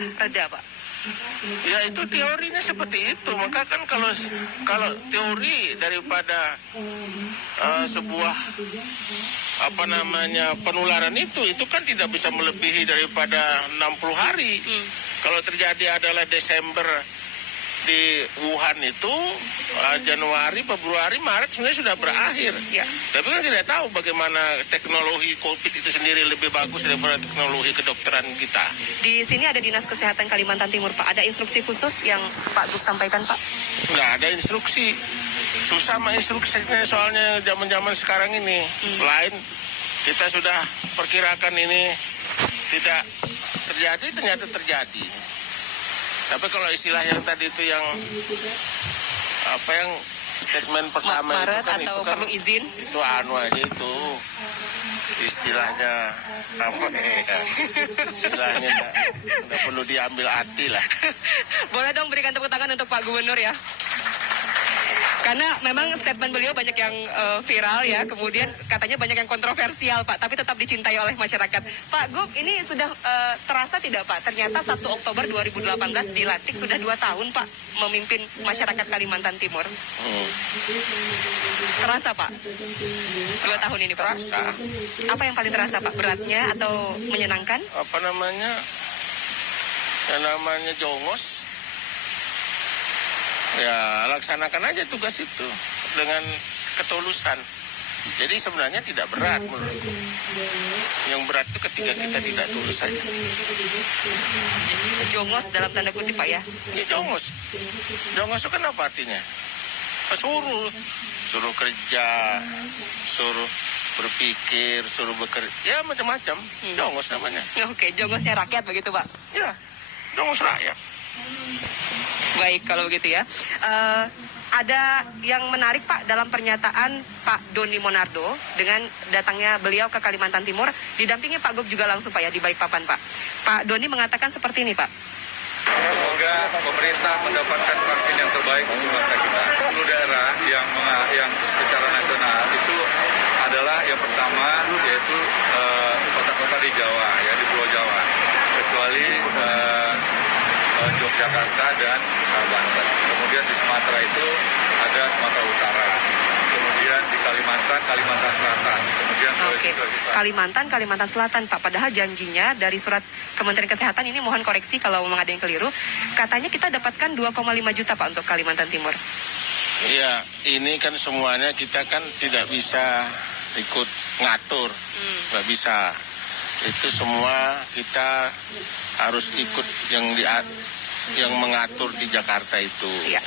sudah reda, Pak? Ya itu teorinya seperti itu. Maka kan kalau teori daripada sebuah penularan itu kan tidak bisa melebihi daripada 60 hari. Kalau terjadi adalah Desember di Wuhan itu, Januari, Februari, Maret sebenarnya sudah berakhir. Ya. Tapi kan tidak tahu bagaimana teknologi COVID itu sendiri lebih bagus daripada teknologi kedokteran kita. Di sini ada Dinas Kesehatan Kalimantan Timur, Pak. Ada instruksi khusus yang Pak Gub sampaikan, Pak? Nggak ada instruksi. Susah mah instruksinya soalnya zaman-zaman sekarang ini. Lain, kita sudah perkirakan ini tidak terjadi, ternyata terjadi. Tapi kalau istilah yang tadi itu yang statement pertama Maret itu kan, atau itu kan, perlu izin? Itu aja itu. Istilahnya istilahnya nggak perlu diambil hati lah. Boleh dong berikan tepuk tangan untuk Pak Gubernur ya. Karena memang statement beliau banyak yang viral ya, kemudian katanya banyak yang kontroversial Pak, tapi tetap dicintai oleh masyarakat. Pak Gub, ini sudah terasa tidak Pak? Ternyata 1 Oktober 2018 dilantik, sudah 2 tahun Pak memimpin masyarakat Kalimantan Timur. Terasa Pak? 2 tahun ini Pak? Terasa. Apa yang paling terasa Pak? Beratnya atau menyenangkan? Yang namanya jongos. Ya, laksanakan aja tugas itu dengan ketulusan. Jadi sebenarnya tidak berat menurutku. Yang berat itu ketika kita tidak tulus saja. Jongos dalam tanda kutip Pak ya? Ini jongos. Jongos itu kan apa artinya? Suruh kerja, suruh berpikir, suruh bekerja, ya macam-macam. Jongos namanya. Oke, jongosnya rakyat begitu Pak? Ya, jongos rakyat. Baik, kalau begitu ya. Ada yang menarik Pak dalam pernyataan Pak Doni Monardo dengan datangnya beliau ke Kalimantan Timur, didampingi Pak Gub juga langsung Pak ya di Balikpapan Pak. Pak Doni mengatakan seperti ini Pak. Semoga pemerintah mendapatkan vaksin yang terbaik untuk bangsa kita. 10 daerah yang secara nasional itu adalah yang pertama yaitu kota-kota di Jawa, ya di Pulau Jawa. Kecuali Yogyakarta dan Banten. Kemudian di Sumatera itu ada Sumatera Utara. Kemudian di Kalimantan Selatan. Kemudian Kalimantan Selatan Pak. Padahal janjinya dari surat Kementerian Kesehatan ini, mohon koreksi kalau memang ada yang keliru, katanya kita dapatkan 2,5 juta Pak untuk Kalimantan Timur. Iya, ini kan semuanya kita kan tidak bisa ikut ngatur. Nggak bisa. Itu semua kita harus ikut yang mengatur di Jakarta itu. Ya.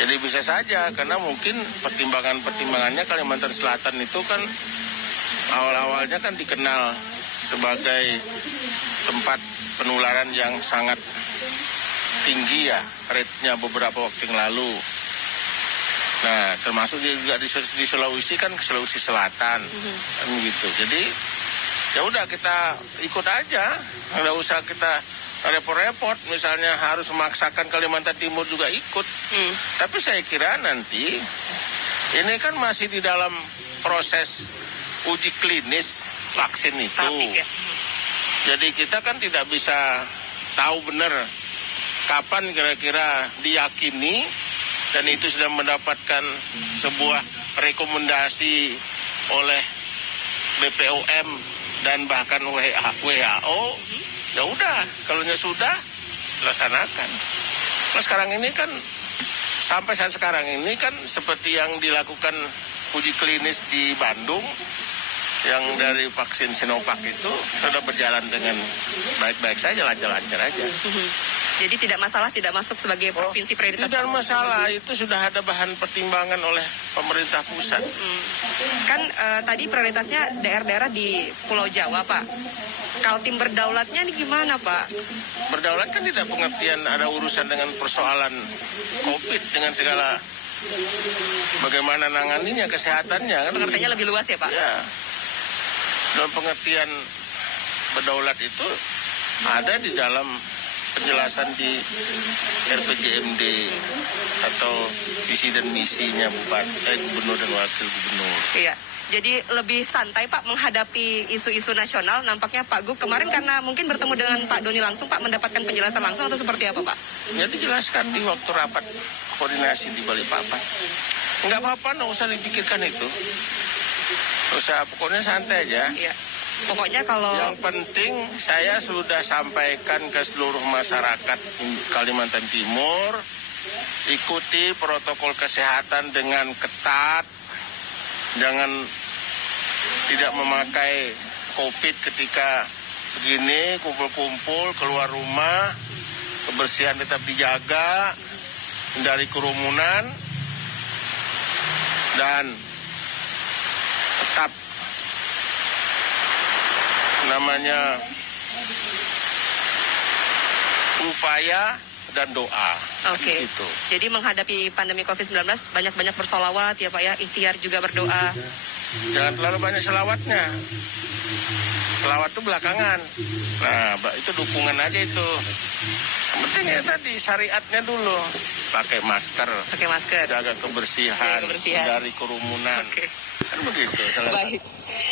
Jadi bisa saja karena mungkin pertimbangannya Kalimantan Selatan itu kan awal-awalnya kan dikenal sebagai tempat penularan yang sangat tinggi ya, rate-nya beberapa waktu yang lalu. Nah, termasuk juga di Sulawesi kan, Sulawesi Selatan, kan gitu. Jadi ya udah kita ikut aja, nggak usah kita repot-repot, misalnya harus memaksakan Kalimantan Timur juga ikut. Tapi saya kira nanti ini kan masih di dalam proses uji klinis vaksin itu. Jadi kita kan tidak bisa tahu benar kapan kira-kira diyakini dan itu sudah mendapatkan sebuah rekomendasi oleh BPOM dan bahkan WHO. Ya udah, kalau sudah laksanakan. Nah sekarang ini kan sampai saat sekarang ini kan seperti yang dilakukan uji klinis di Bandung yang dari vaksin Sinovac itu sudah berjalan dengan baik-baik saja, lancar-lancar aja. Jadi tidak masalah tidak masuk sebagai provinsi prioritas? Tidak masalah, itu sudah ada bahan pertimbangan oleh pemerintah pusat. Kan tadi prioritasnya daerah-daerah di Pulau Jawa Pak. Kaltim berdaulatnya ini gimana Pak? Berdaulat kan tidak pengertian ada urusan dengan persoalan COVID dengan segala bagaimana nanganinya, kesehatannya. Kan pengertiannya lebih luas ya Pak? Ya. Dalam pengertian berdaulat itu ada di dalam penjelasan di RPJMD atau visi dan misinya gubernur dan wakil gubernur. Iya. Jadi lebih santai Pak menghadapi isu-isu nasional. Nampaknya Pak Gub kemarin karena mungkin bertemu dengan Pak Doni langsung Pak mendapatkan penjelasan langsung atau seperti apa Pak? Ya dijelaskan di waktu rapat koordinasi di Balikpapan. Nggak apa-apa, nggak usah dipikirkan itu. Pokoknya santai aja. Iya. Pokoknya kalau yang penting saya sudah sampaikan ke seluruh masyarakat Kalimantan Timur, ikuti protokol kesehatan dengan ketat, jangan tidak memakai COVID ketika begini, kumpul-kumpul, keluar rumah, kebersihan tetap dijaga, hindari kerumunan, dan tetap namanya upaya dan doa. Oke. Gitu. Jadi menghadapi pandemi COVID-19 banyak-banyak bersolawat ya Pak ya, ikhtiar juga berdoa. Jangan terlalu banyak selawatnya. Selawat itu belakangan. Nah, itu dukungan aja itu. Yang penting ya tadi syariatnya dulu. Pakai masker. Jaga kebersihan. Dari kerumunan. Oke. Kan begitu. Baik.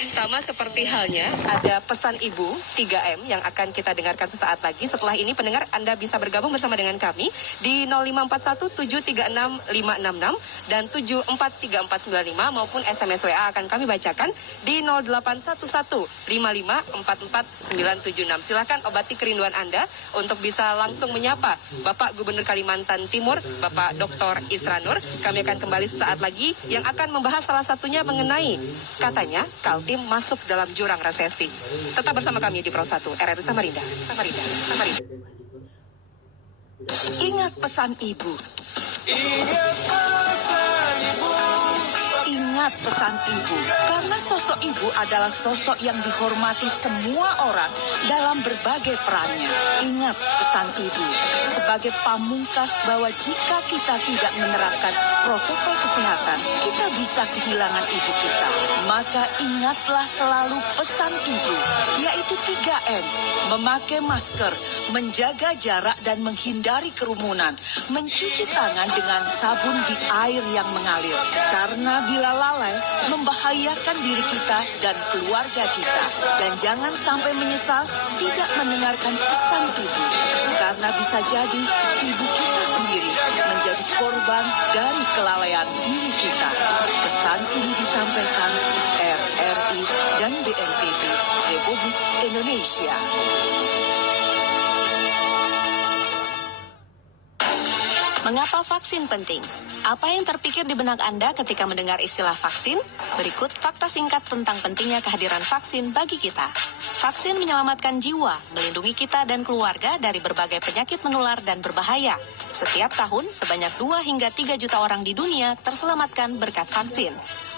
Sama seperti halnya ada pesan Ibu 3M yang akan kita dengarkan sesaat lagi. Setelah ini pendengar Anda bisa bergabung bersama dengan kami di 0541 736 566 dan 743495 maupun SMS WA akan kami bacakan di 0811 55 44 976. Silakan obati kerinduan Anda untuk bisa langsung menyapa Bapak Gubernur Kalimantan Timur, Bapak Dr. Isra Nur. Kami akan kembali sesaat lagi yang akan membahas salah satunya mengenai katanya Kaltim masuk dalam jurang resesi. Tetap bersama kami di Pro 1 RRI Samarinda. Ingat pesan ibu. Ingat pesan ibu, karena sosok ibu adalah sosok yang dihormati semua orang dalam berbagai perannya. Ingat pesan ibu sebagai pamungkas bahwa jika kita tidak menerapkan protokol kesehatan, kita bisa kehilangan ibu kita. Maka ingatlah selalu pesan ibu, yaitu 3M, memakai masker, menjaga jarak dan menghindari kerumunan, mencuci tangan dengan sabun di air yang mengalir. Karena bila lalai, membahayakan diri kita dan keluarga kita. Dan jangan sampai menyesal tidak mendengarkan pesan ibu. Karena bisa jadi ibu kita sendiri menjadi korban dari kelalaian diri kita. Pesan ini disampaikan RRI dan BNPB Republik Indonesia. Mengapa vaksin penting? Apa yang terpikir di benak Anda ketika mendengar istilah vaksin? Berikut fakta singkat tentang pentingnya kehadiran vaksin bagi kita. Vaksin menyelamatkan jiwa, melindungi kita dan keluarga dari berbagai penyakit menular dan berbahaya. Setiap tahun, sebanyak 2 hingga 3 juta orang di dunia terselamatkan berkat vaksin.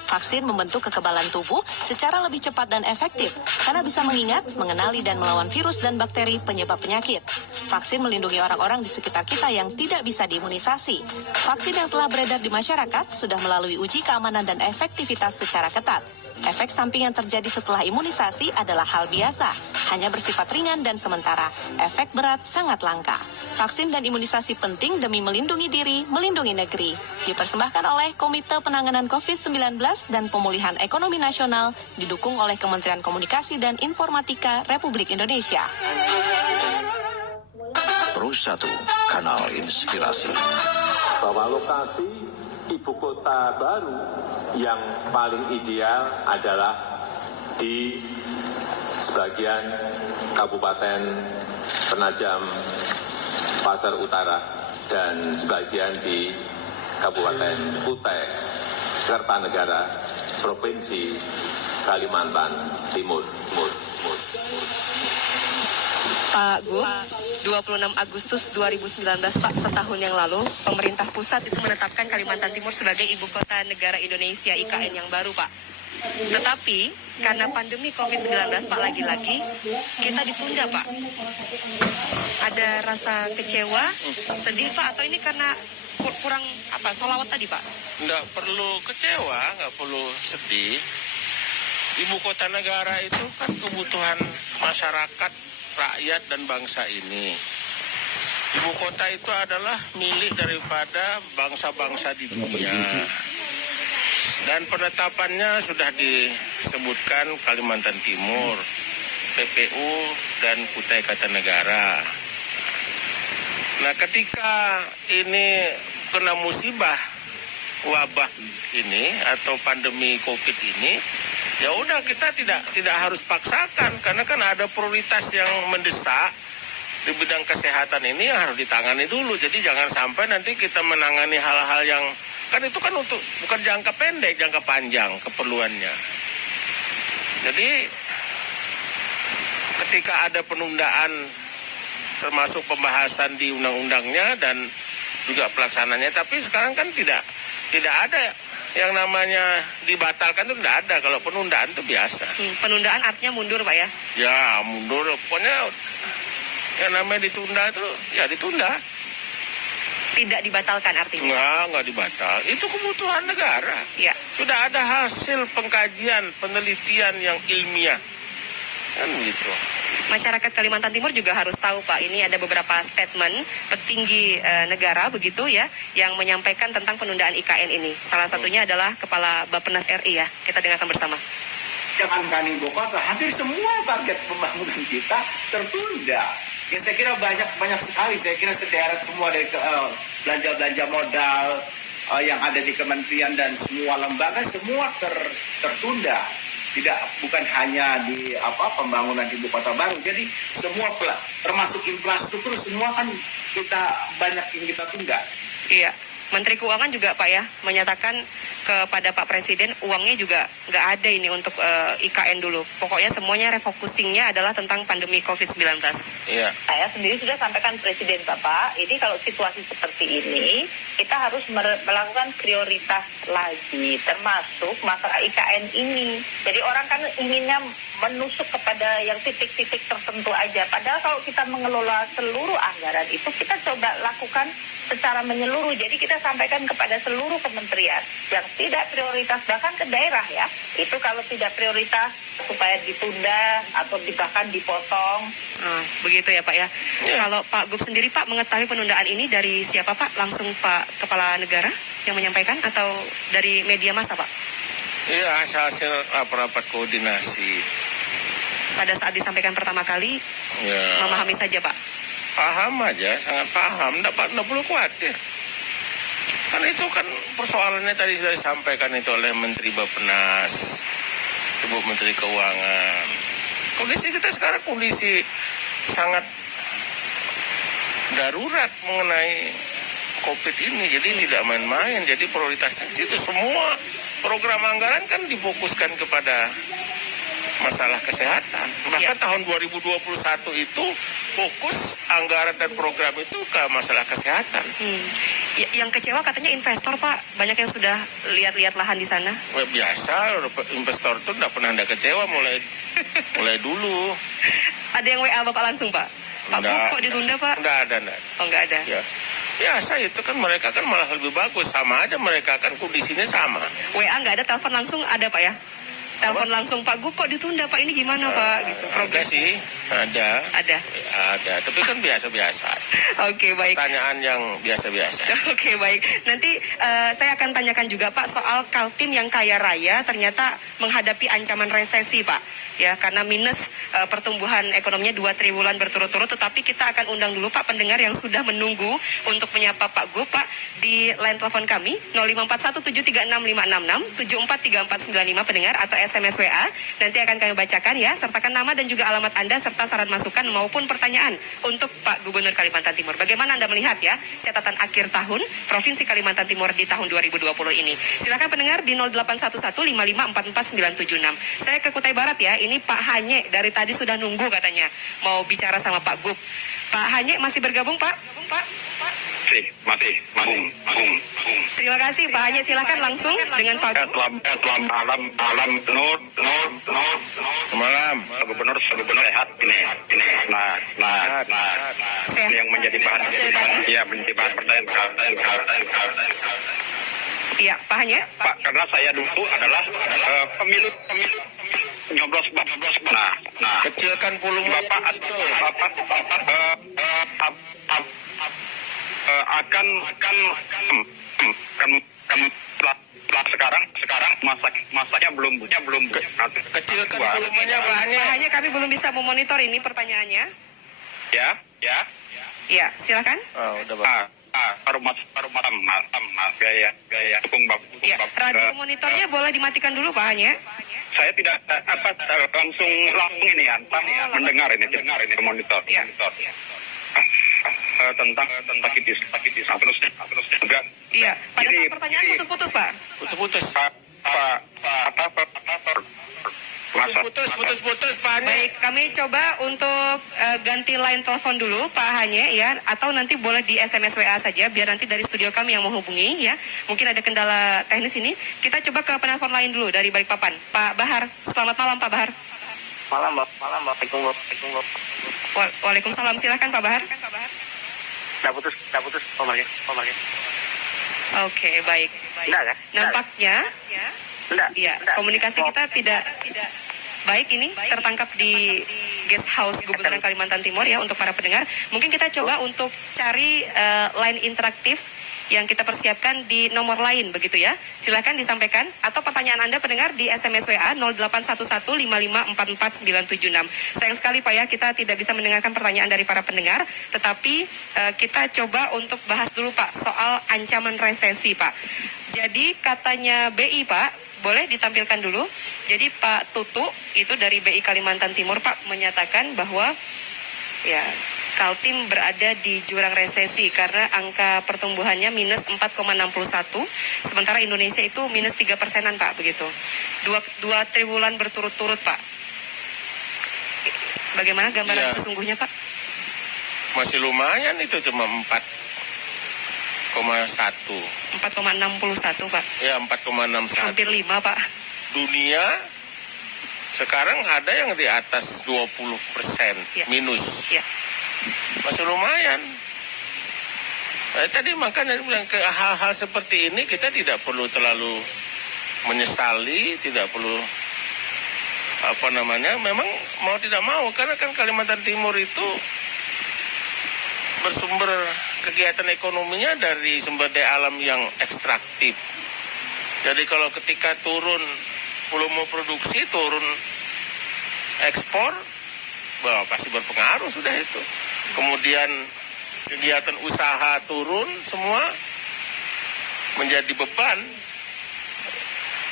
Vaksin membentuk kekebalan tubuh secara lebih cepat dan efektif karena bisa mengingat, mengenali, dan melawan virus dan bakteri penyebab penyakit. Vaksin melindungi orang-orang di sekitar kita yang tidak bisa diimunisasi. Vaksin yang telah beredar di masyarakat sudah melalui uji keamanan dan efektivitas secara ketat. Efek samping yang terjadi setelah imunisasi adalah hal biasa, hanya bersifat ringan dan sementara. Efek berat sangat langka. Vaksin dan imunisasi penting demi melindungi diri, melindungi negeri. Dipersembahkan oleh Komite Penanganan COVID-19 dan Pemulihan Ekonomi Nasional, didukung oleh Kementerian Komunikasi dan Informatika Republik Indonesia. Pro 1, Kanal Inspirasi. Bahwa lokasi ibu kota baru yang paling ideal adalah di sebagian Kabupaten Penajam Pasar Utara dan sebagian di Kabupaten Kutai Kertanegara, Provinsi Kalimantan Timur. Pak Gub, 26 Agustus 2019 Pak, setahun yang lalu pemerintah pusat itu menetapkan Kalimantan Timur sebagai ibu kota negara Indonesia IKN yang baru Pak. Tetapi karena pandemi COVID-19 Pak, lagi-lagi kita ditunda Pak. Ada rasa kecewa, sedih Pak, atau ini karena kurang sholawat tadi Pak? Nggak perlu kecewa, nggak perlu sedih. Ibu kota negara itu kan kebutuhan masyarakat, rakyat dan bangsa ini. Ibu kota itu adalah milik daripada bangsa-bangsa di dunia. Dan penetapannya sudah disebutkan Kalimantan Timur, PPU, dan Kutai Kartanegara. Nah, ketika ini kena musibah wabah ini atau pandemi COVID ini, ya udah kita tidak harus paksakan karena kan ada prioritas yang mendesak di bidang kesehatan ini yang harus ditangani dulu. Jadi jangan sampai nanti kita menangani hal-hal yang kan itu kan untuk bukan jangka pendek, jangka panjang keperluannya. Jadi ketika ada penundaan termasuk pembahasan di undang-undangnya dan juga pelaksananya, tapi sekarang kan tidak ada yang namanya dibatalkan, itu tidak ada. Kalau penundaan itu biasa. Penundaan artinya mundur, Pak ya? Ya mundur, pokoknya yang namanya ditunda itu ya ditunda. Tidak dibatalkan artinya? Enggak dibatal. Itu kebutuhan negara. Ya. Sudah ada hasil pengkajian, penelitian yang ilmiah. Kan gitu. Masyarakat Kalimantan Timur juga harus tahu, Pak, ini ada beberapa statement petinggi negara begitu ya yang menyampaikan tentang penundaan IKN ini. Salah satunya adalah Kepala Bappenas RI ya. Kita dengarkan bersama. Jangankan ibu kota, hampir semua target pembangunan kita tertunda. Ya saya kira banyak sekali. Saya kira sederet semua dari belanja modal yang ada di kementerian dan semua lembaga semua tertunda. Bukan hanya di pembangunan ibu kota baru. Jadi semua termasuk infrastruktur semua kan banyak yang kita tunda. Iya. Menteri Keuangan juga, Pak ya, menyatakan kepada Pak Presiden uangnya juga nggak ada ini untuk IKN dulu. Pokoknya semuanya refocusingnya adalah tentang pandemi COVID-19. Iya. Saya sendiri sudah sampaikan Presiden Bapak, ini kalau situasi seperti ini, kita harus melakukan prioritas lagi, termasuk masalah IKN ini. Jadi orang kan inginnya menusuk kepada yang titik-titik tertentu aja. Padahal kalau kita mengelola seluruh anggaran itu, kita coba lakukan secara menyeluruh. Jadi kita sampaikan kepada seluruh kementerian yang tidak prioritas, bahkan ke daerah ya, itu kalau tidak prioritas supaya ditunda atau bahkan dipotong. Begitu ya Pak ya. Kalau Pak Gub sendiri Pak mengetahui penundaan ini dari siapa Pak? Langsung Pak Kepala Negara yang menyampaikan atau dari media massa Pak? Iya, hasil rapat koordinasi. Pada saat disampaikan pertama kali, ya, memahami saja Pak? Paham aja, sangat paham, tidak perlu khawatir. Kan itu kan persoalannya tadi sudah disampaikan itu oleh Menteri Bappenas, Ibu Menteri Keuangan. Kondisi kita sekarang kondisi sangat darurat mengenai COVID ini, jadi tidak main-main. Jadi prioritasnya itu semua program anggaran kan difokuskan kepada masalah kesehatan. Bahkan tahun 2021 itu fokus anggaran dan program itu ke masalah kesehatan. Yang kecewa katanya investor Pak, banyak yang sudah lihat-lihat lahan di sana. Biasa, investor itu tidak pernah ada kecewa mulai dulu. Ada yang WA Bapak langsung Pak? Pak Gub kok ditunda Pak? Enggak ada. Oh enggak ada? Ya. Biasa itu kan mereka kan malah lebih bagus, sama aja mereka kan kondisinya sama. WA nggak ada, telepon langsung ada Pak ya? Telepon langsung Pak Gub kok ditunda Pak, ini gimana Pak? Gitu. Ada sih, ada. Ada, tapi kan biasa-biasa. Oke, baik. Pertanyaan yang biasa-biasa. Oke, baik. Nanti saya akan tanyakan juga Pak soal Kaltim yang kaya raya ternyata menghadapi ancaman resesi Pak. Ya, karena minus pertumbuhan ekonominya 2 triwulan berturut-turut, tetapi kita akan undang dulu Pak pendengar yang sudah menunggu untuk menyapa Pak Gub Pak di line telepon kami 0541736566 743495 pendengar atau SMS WA. Nanti akan kami bacakan ya, sertakan nama dan juga alamat Anda serta saran masukan maupun pertanyaan untuk Pak Gubernur Kalimantan Timur. Bagaimana Anda melihat ya catatan akhir tahun Provinsi Kalimantan Timur di tahun 2020 ini? Silakan pendengar di 0811554496. Saya ke Kutai Barat ya. Ini Pak Hanye dari tadi sudah nunggu katanya mau bicara sama Pak Gub. Pak Hanye masih bergabung Pak? Masih. Terima kasih Pak Hanye, silakan langsung dengan Pak Gub. Selamat malam Nur. Malam. Gubernur sehat ini. Nah. Ini yang menjadi bahan pertanyaan. Iya, Pak Hanye. Pak, karena saya dulu adalah pemilu nyoblos. Nah. Kecilkan volume Bapak akan sekarang masaknya belum Kecilkan volumenya bahannya. Pak hanya kami belum bisa memonitor ini pertanyaannya. ya Ya, silakan. Udah bagus. Paru matam gaya dukung Ya, radio monitornya boleh dimatikan dulu Pak hanya. saya tidak langsung ini mendengar ini monitor Ya. tentang kitis terus juga Iya, pada saat pertanyaan putus-putus Pak. Putus-putus. Putus-putus bahannya. Baik, kami coba untuk ganti line telepon dulu Pak Hanye ya, atau nanti boleh di SMS WA saja biar nanti dari studio kami yang menghubungi ya. Mungkin ada kendala teknis ini. Kita coba ke penelpon lain dulu dari Balikpapan. Pak Bahar, selamat malam Pak Bahar. Malam, Mbak. Waalaikumsalam, silakan Pak Bahar. Udah putus Oke, Oke, baik. Enggak kan? Nampaknya Enggak. ya, komunikasi kita tidak baik ini tertangkap di guest house Gubernur Kalimantan Timur ya untuk para pendengar. Mungkin kita coba untuk cari line interaktif yang kita persiapkan di nomor lain begitu ya. Silakan disampaikan atau pertanyaan Anda pendengar di SMS WA 081155449976. Sayang sekali Pak ya, kita tidak bisa mendengarkan pertanyaan dari para pendengar, tetapi kita coba untuk bahas dulu Pak soal ancaman resesi Pak. Jadi katanya BI Pak, boleh ditampilkan dulu. Jadi Pak Tutu itu dari BI Kalimantan Timur Pak menyatakan bahwa ya Kaltim berada di jurang resesi karena angka pertumbuhannya minus 4,61, sementara Indonesia itu minus 3%-an Pak, begitu. Dua triwulan berturut-turut Pak. Bagaimana gambaran sesungguhnya Pak? Masih lumayan itu, cuma 4,61. 4,61 Pak. Ya, 4,61. Hampir 5 Pak. Dunia sekarang ada yang di atas 20% minus. Ya. Masih lumayan. Tadi makanya bilang ke hal-hal seperti ini kita tidak perlu terlalu menyesali, tidak perlu memang mau tidak mau, karena kan Kalimantan Timur itu bersumber kegiatan ekonominya dari sumber daya alam yang ekstraktif. Jadi kalau ketika turun volume produksi, turun ekspor, pasti berpengaruh sudah itu. Kemudian kegiatan usaha turun, semua menjadi beban.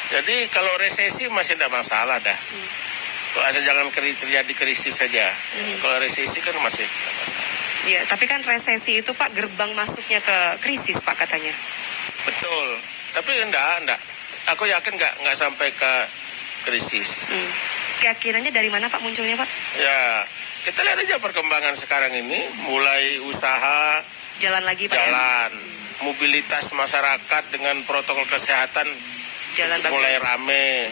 Jadi kalau resesi masih tidak masalah dah. Kalau asal jangan terjadi krisis saja. Kalau resesi kan masih tidak masalah. Ya, tapi kan resesi itu Pak gerbang masuknya ke krisis Pak katanya. Betul. Tapi enggak. Aku yakin enggak sampai ke krisis. Keyakinannya dari mana Pak munculnya Pak? Ya, kita lihat aja perkembangan sekarang ini, mulai usaha jalan lagi Pak. Jalan. Mobilitas masyarakat dengan protokol kesehatan jalan mulai bagus. rame.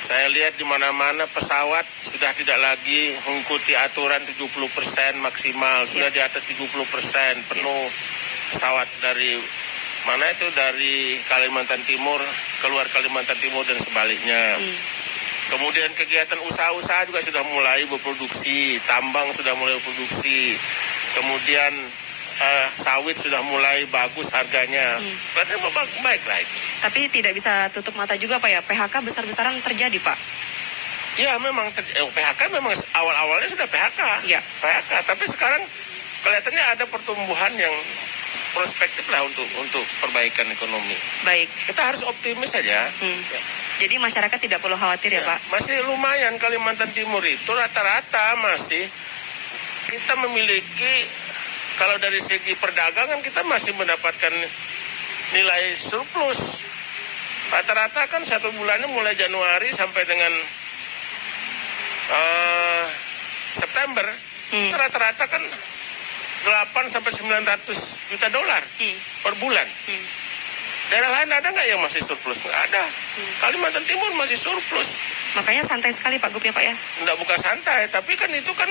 Saya lihat di mana-mana pesawat sudah tidak lagi mengikuti aturan 70% maksimal, sudah di atas 70% penuh pesawat dari mana itu, dari Kalimantan Timur keluar Kalimantan Timur dan sebaliknya. Kemudian kegiatan usaha-usaha juga sudah mulai berproduksi, tambang sudah mulai berproduksi, kemudian sawit sudah mulai bagus harganya. Berarti baik lah itu. Tapi tidak bisa tutup mata juga Pak ya, PHK besar-besaran terjadi Pak. Ya memang PHK memang awal-awalnya sudah PHK. Ya. PHK, tapi sekarang kelihatannya ada pertumbuhan yang prospektif lah untuk perbaikan ekonomi. Baik. Kita harus optimis saja. Ya. Jadi masyarakat tidak perlu khawatir ya Pak? Masih lumayan Kalimantan Timur itu rata-rata masih kita memiliki, kalau dari segi perdagangan kita masih mendapatkan nilai surplus. Rata-rata kan satu bulannya mulai Januari sampai dengan September. Rata-rata kan 8 sampai 900 juta dolar per bulan. Daerah lain ada nggak yang masih surplus? Nggak ada. Kalimantan Timur masih surplus. Makanya santai sekali Pak Gup ya Pak ya? Nggak, bukan santai, tapi kan itu kan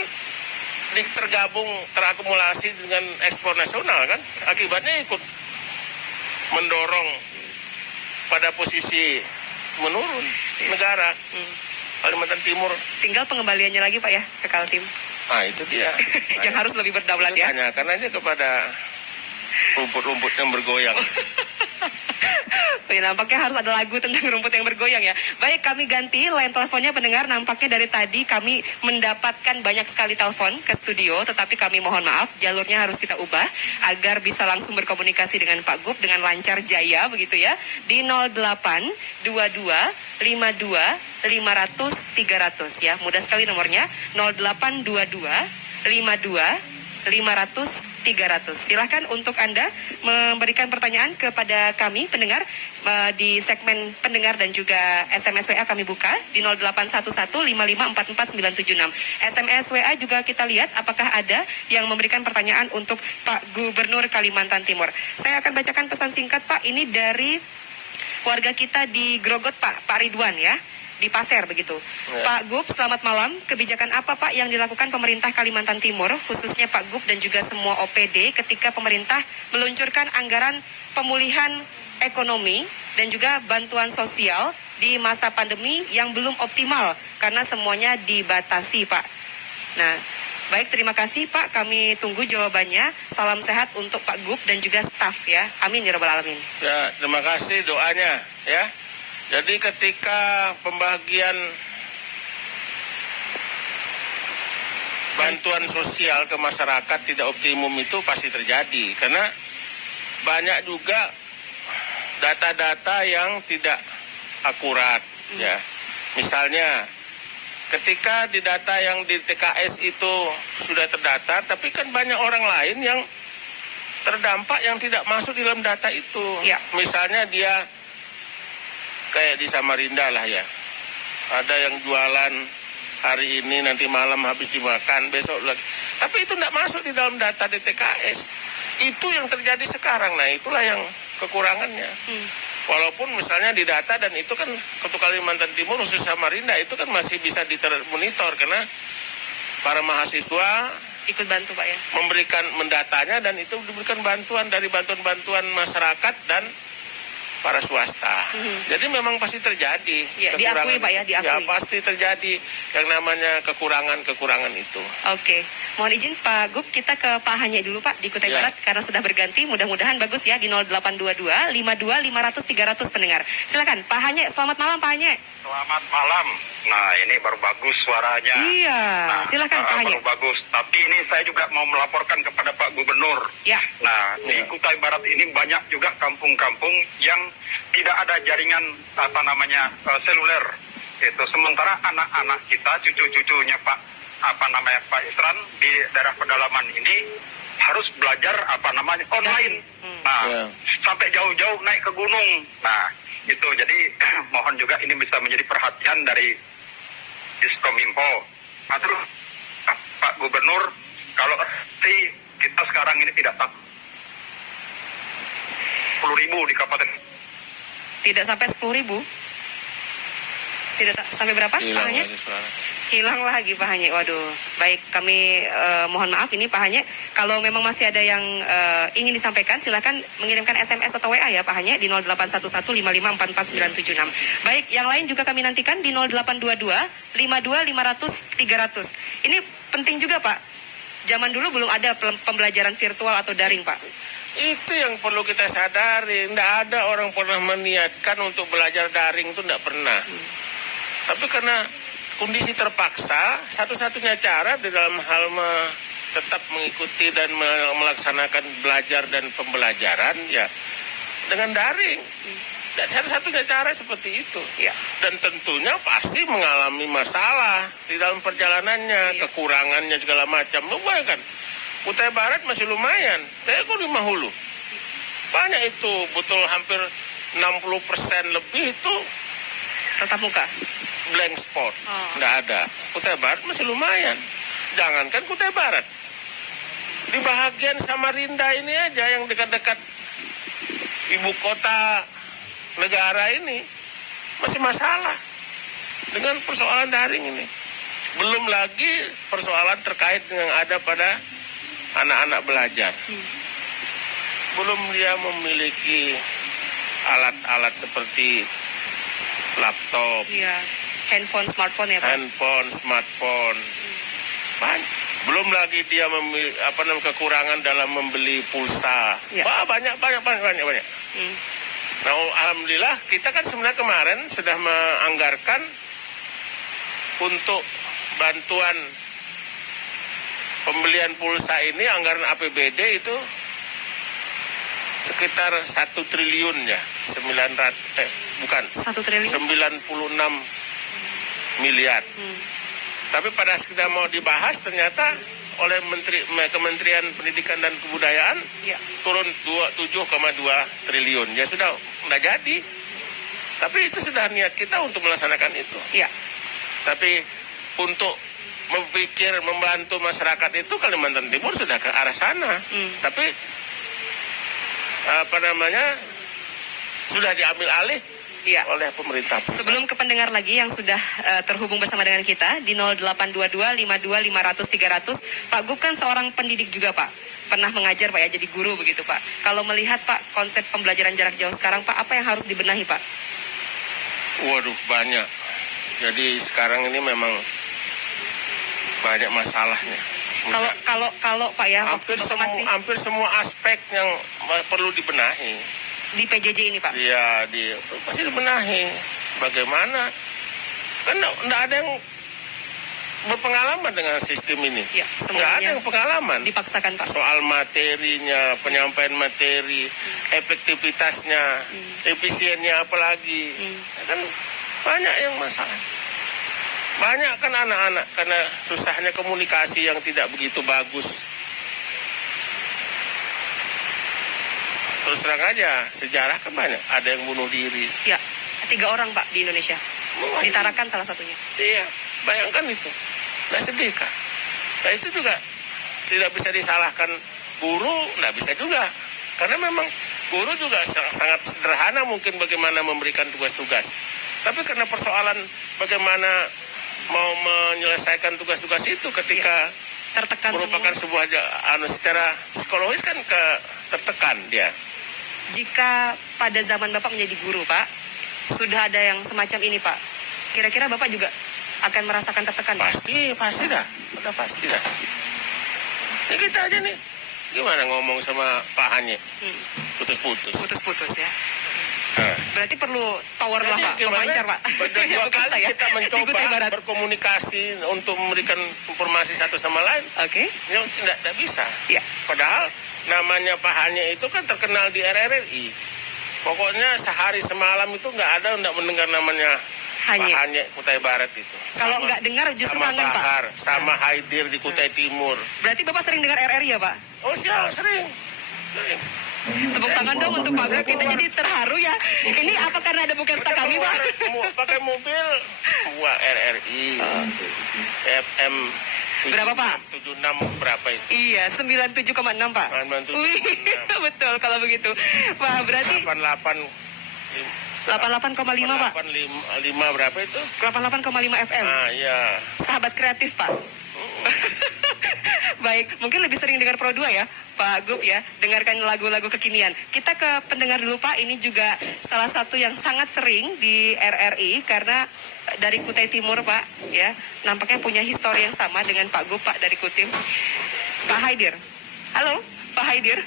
terakumulasi dengan ekspor nasional kan. Akibatnya ikut mendorong pada posisi menurun negara. Kalimantan Timur. Tinggal pengembaliannya lagi Pak ya ke Kaltim. Nah itu dia. Yang harus lebih berdaulat ya. Tanyakan aja kepada rumput-rumput yang bergoyang. Nampaknya harus ada lagu tentang rumput yang bergoyang ya. Baik, kami ganti line teleponnya pendengar. Nampaknya dari tadi kami mendapatkan banyak sekali telepon ke studio, tetapi kami mohon maaf, jalurnya harus kita ubah agar bisa langsung berkomunikasi dengan Pak Gub dengan lancar jaya begitu ya. Di 0822 52 500 300 ya. Mudah sekali nomornya 0822 52 500 300. Silahkan untuk Anda memberikan pertanyaan kepada kami pendengar di segmen pendengar dan juga SMS WA kami buka di 081155449976. SMS WA juga kita lihat apakah ada yang memberikan pertanyaan untuk Pak Gubernur Kalimantan Timur. Saya akan bacakan pesan singkat Pak, ini dari warga kita di Grogot Pak Ridwan ya. Di Pasir begitu. Ya. Pak Gub, selamat malam. Kebijakan apa Pak yang dilakukan pemerintah Kalimantan Timur, khususnya Pak Gub dan juga semua OPD ketika pemerintah meluncurkan anggaran pemulihan ekonomi dan juga bantuan sosial di masa pandemi yang belum optimal karena semuanya dibatasi Pak. Nah, baik, terima kasih Pak. Kami tunggu jawabannya. Salam sehat untuk Pak Gub dan juga staf ya. Amin ya rabbal alamin. Ya, terima kasih doanya ya. Jadi ketika pembagian bantuan sosial ke masyarakat tidak optimum itu pasti terjadi. Karena banyak juga data-data yang tidak akurat. Ya. Misalnya ketika di data yang di TKS itu sudah terdata, tapi kan banyak orang lain yang terdampak yang tidak masuk di dalam data itu. Ya. Misalnya dia kayak di Samarinda lah ya, ada yang jualan hari ini nanti malam habis dimakan besok lagi, tapi itu tidak masuk di dalam data DTKS. Itu yang terjadi sekarang. Nah itulah yang kekurangannya. Walaupun misalnya di data dan itu kan untuk Kalimantan Timur khusus Samarinda itu kan masih bisa dimonitor karena para mahasiswa ikut bantu Pak ya, memberikan mendatanya dan itu diberikan bantuan dari bantuan masyarakat dan para swasta. Jadi memang pasti terjadi. Ya, diakui Pak ya, diakui. Ya pasti terjadi yang namanya kekurangan itu. Oke, mohon izin Pak Gub, kita ke Pak Hanye dulu Pak di Kutai Barat karena sudah berganti. Mudah-mudahan bagus ya di 0822 52 500 300 pendengar. Silakan Pak Hanye, selamat malam Pak Hanye. Selamat malam. Nah ini baru bagus suaranya. Iya, nah, silakan Pak Hanye. Baru bagus. Tapi ini saya juga mau melaporkan kepada Pak Gubernur. Ya. Nah di Kutai Barat ini banyak juga kampung-kampung yang tidak ada jaringan seluler. Itu sementara anak-anak kita, cucu-cucunya Pak Isran di daerah pedalaman ini harus belajar online. Nah, sampai jauh-jauh naik ke gunung. Nah, itu jadi mohon juga ini bisa menjadi perhatian dari Diskominfo. Nah, terus Pak Gubernur, kalau kita sekarang ini tidak 10.000 di kabupaten. Tidak sampai 10.000? Tidak sampai berapa Pak Hanye? Hilang lagi Pak Hanye. Waduh, baik, kami mohon maaf ini Pak Hanye. Kalau memang masih ada yang ingin disampaikan, silakan mengirimkan SMS atau WA ya Pak Hanye di 081155449976. Baik, yang lain juga kami nantikan di 0822 52 500 300. Ini penting juga Pak. Zaman dulu belum ada pembelajaran virtual atau daring Pak. Itu yang perlu kita sadari. Tidak ada orang pernah meniatkan untuk belajar daring, itu tidak pernah. Tapi karena kondisi terpaksa, satu-satunya cara di dalam hal tetap mengikuti dan melaksanakan belajar dan pembelajaran ya dengan daring. Dan satu-satunya cara seperti itu. Ya. Dan tentunya pasti mengalami masalah di dalam perjalanannya, kekurangannya segala macam. Bayangkan, Kutai Barat masih lumayan. Saya kok di Mahulu. Banyak itu, betul hampir 60% lebih itu tatap muka. Blank spot. Nggak ada. Kutai Barat masih lumayan. Jangankan Kutai Barat. Di bahagian Samarinda ini aja yang dekat-dekat ibu kota negara ini masih masalah dengan persoalan daring ini. Belum lagi persoalan terkait dengan ada pada anak-anak belajar. Belum dia memiliki alat-alat seperti laptop, handphone, smartphone ya Pak? Handphone, smartphone. Belum lagi dia kekurangan dalam membeli pulsa. Banyak. Nah, alhamdulillah kita kan sebenarnya kemarin sudah menganggarkan untuk bantuan pembelian pulsa ini, anggaran APBD itu sekitar 1 triliun ya, 1 triliun? 96 miliar. Tapi pada saat kita mau dibahas ternyata oleh Kementerian Pendidikan dan Kebudayaan turun 7,2 triliun. Ya sudah, nggak jadi. Tapi itu sudah niat kita untuk melaksanakan itu. Ya. Tapi untuk membantu masyarakat itu Kalimantan Timur sudah ke arah sana. Tapi sudah diambil alih oleh pemerintah pusat. Sebelum ke pendengar lagi yang sudah terhubung bersama dengan kita di 0822-52-500-300, Pak Gub kan seorang pendidik juga, Pak. Pernah mengajar, Pak, ya, jadi guru begitu, Pak. Kalau melihat, Pak, konsep pembelajaran jarak jauh sekarang, Pak, apa yang harus dibenahi, Pak? Waduh, banyak. Jadi sekarang ini memang banyak masalahnya. Kalau Pak ya, hampir semua aspek yang perlu dibenahi. Di PJJ ini, Pak? Iya, pasti dibenahi. Bagaimana? Kan enggak ada yang berpengalaman dengan sistem ini. Ya, enggak ada yang pengalaman. Dipaksakan, Pak. Soal materinya, penyampaian materi, efektivitasnya, efisiennya apalagi. Kan banyak yang masalah. Banyak kan anak-anak karena susahnya komunikasi yang tidak begitu bagus. Terus terang aja, sejarah kan banyak. Ada yang bunuh diri. Ya, 3 orang, Pak, di Indonesia. Ditarakan salah satunya. Iya, bayangkan itu. Nggak sedih, Kak. Nah, itu juga tidak bisa disalahkan guru, nggak bisa juga. Karena memang guru juga sangat sederhana mungkin bagaimana memberikan tugas-tugas. Tapi karena persoalan bagaimana mau menyelesaikan tugas-tugas itu ketika tertekan merupakan sebuah secara psikologis kan tertekan dia. Jika pada zaman Bapak menjadi guru, Pak, sudah ada yang semacam ini, Pak. Kira-kira Bapak juga akan merasakan tertekan? Pasti dah. Udah pasti dah. Ini kita aja nih, gimana ngomong sama Pak Hanye? Putus-putus ya. Berarti perlu tower lah, Pak, pemancar, Pak. Dua kali kita mencoba berkomunikasi untuk memberikan informasi satu sama lain. Oke. Tidak bisa. Ya. Padahal namanya Pak Hanye itu kan terkenal di RRI. Pokoknya sehari semalam itu nggak mendengar namanya Pak Hanye Kutai Barat itu. Kalau nggak dengar justru kangen, Pak. Bahar, sama Haidir di Kutai Timur. Berarti Bapak sering dengar RRI ya, Pak? Oh siap, sering. Tepuk tangan dong untuk Pak Gub, kita jadi terharu ya. Ini apa karena ada bukan stak kami, Pak? Pakai mobil RRI FM berapa, Pak? 76 berapa itu? Iya, 97,6, Pak. 97,6. Wih, betul kalau begitu. Pak, berarti 88,5, Pak. 85 berapa itu? 88,5 FM. Iya. Sahabat kreatif, Pak. Baik, mungkin lebih sering dengar Pro 2 ya, Pak Gub ya, dengarkan lagu-lagu kekinian. Kita ke pendengar dulu, Pak. Ini juga salah satu yang sangat sering di RRI karena dari Kutai Timur, Pak, ya. Nampaknya punya histori yang sama dengan Pak Gub, Pak, dari Kutim. Pak Haidir. Halo, Pak Haidir.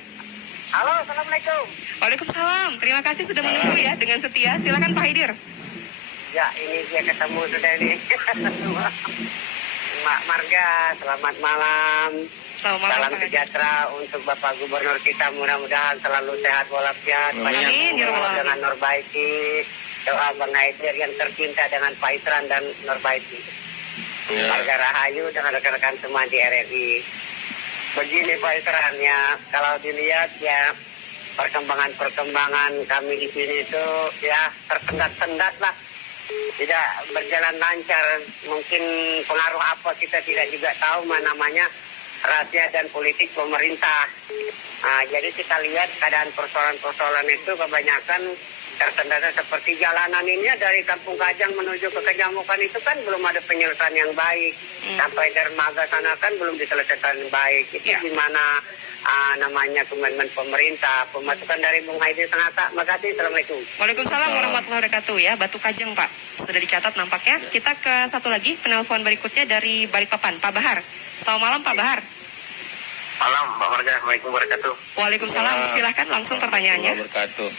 Halo, Assalamualaikum. Waalaikumsalam. Terima kasih sudah menunggu ya dengan setia. Silakan Pak Haidir. Ya, ini dia ketemu sudah ini. Mbak Marga, selamat malam. Selamat malam. Salam sejahtera untuk Bapak Gubernur kita, mudah-mudahan selalu sehat walafiat. Amin. Dengan Norbaiti, doa Bang Haidir yang tercinta dengan Pak Itran dan Norbaiti. Marga Rahayu dengan rekan-rekan semua di RRI. Begini Pak Itran ya, kalau dilihat ya perkembangan kami di sini itu ya tersendat-sendat lah. Tidak berjalan lancar, mungkin pengaruh apa kita tidak juga tahu, namanya rahasia dan politik pemerintah. Nah, jadi kita lihat keadaan persoalan-persoalan itu kebanyakan tersendatnya seperti jalanan ini dari Kampung Kajang menuju ke Kejamukan itu kan belum ada penyelesaian yang baik. Sampai dermaga sana kan belum diselesaikan baik. Itu gimana namanya komitmen pemerintah, pemasukan dari Bung Haidir Sanata. Makasih, Assalamualaikum. Waalaikumsalam warahmatullahi wabarakatuh ya. Batu Kajang, Pak. Sudah dicatat nampaknya. Kita ke satu lagi penelpon berikutnya dari Balikpapan, Pak Bahar. Selamat malam, Pak Bahar. Malam, Mbak Marga. Assalamualaikum warahmatullahi wabarakatuh. Waalaikumsalam. Silahkan langsung pertanyaannya. Wabarakatuh.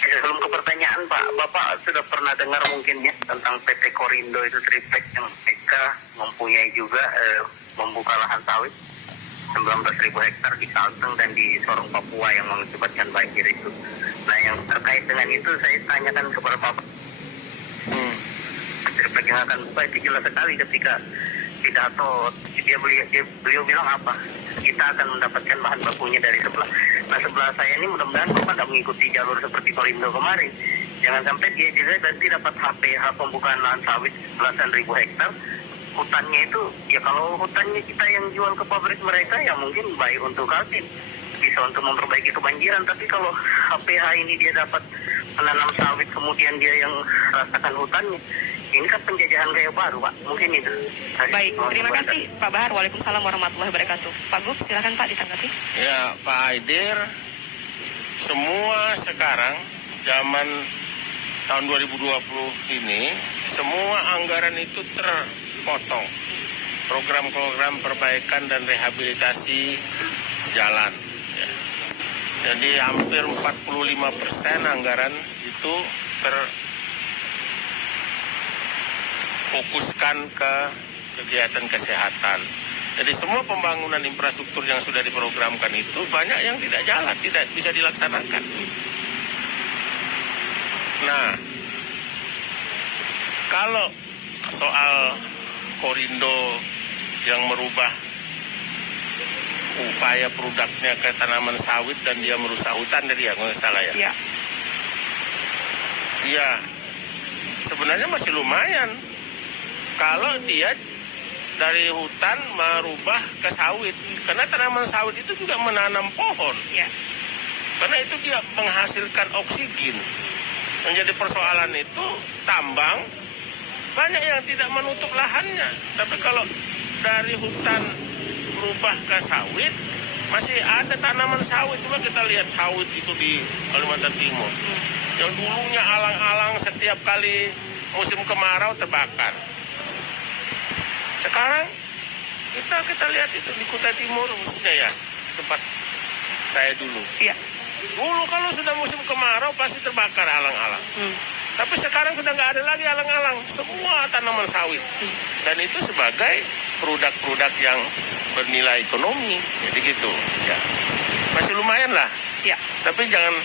Sebelum ke pertanyaan Pak, Bapak sudah pernah dengar mungkin ya tentang PT Korindo itu Tripek yang mereka mempunyai juga membuka lahan sawit 19.000 hektar di Kalteng dan di Sorong Papua yang mengakibatkan banjir itu. Nah yang terkait dengan itu saya tanyakan kepada Bapak. Tripek yang akan buka itu jelas sekali ketika pidato beliau bilang apa? Kita akan mendapatkan bahan bakunya dari sebelah. Nah sebelah saya ini mudah-mudahan Bapak tidak mengikuti jalur seperti Korindo kemarin. Jangan sampai dia juga nanti dapat HPH pembukaan lahan sawit belasan ribu hektar. Hutannya itu, ya kalau hutannya kita yang jual ke pabrik mereka ya mungkin baik untuk Kaltim. Bisa untuk memperbaiki kebanjiran. Tapi kalau HPH ini dia dapat menanam sawit kemudian dia yang rasakan hutannya. Ini kan penjajahan gaya baru, Pak. Mungkin itu. Baik, terima kasih Pak Bahar. Waalaikumsalam warahmatullahi wabarakatuh. Pak Gub, silakan Pak ditanggapi. Ya, Pak Aidir, semua sekarang zaman tahun 2020 ini, semua anggaran itu terpotong. Program-program perbaikan dan rehabilitasi jalan. Ya. Jadi hampir 45% anggaran itu fokuskan ke kegiatan kesehatan. Jadi semua pembangunan infrastruktur yang sudah diprogramkan itu banyak yang tidak jalan, tidak bisa dilaksanakan. Nah, kalau soal Korindo yang merubah upaya produknya ke tanaman sawit dan dia merusak hutan tadi ya, kalau salah ya? Iya. Iya, sebenarnya masih lumayan. Kalau dia dari hutan merubah ke sawit, karena tanaman sawit itu juga menanam pohon. Ya. Karena itu dia menghasilkan oksigen. Menjadi persoalan itu tambang banyak yang tidak menutup lahannya. Tapi kalau dari hutan berubah ke sawit, masih ada tanaman sawit. Coba kita lihat sawit itu di Kalimantan Timur. Yang dulunya alang-alang setiap kali musim kemarau terbakar. Sekarang kita lihat itu di Kutai Timur khususnya ya, tempat saya dulu. Iya. Dulu kalau sudah musim kemarau pasti terbakar alang-alang. Tapi sekarang sudah nggak ada lagi alang-alang, semua tanaman sawit. Dan itu sebagai produk-produk yang bernilai ekonomi, jadi gitu. Ya. Masih lumayan lah. Ya. Tapi jangan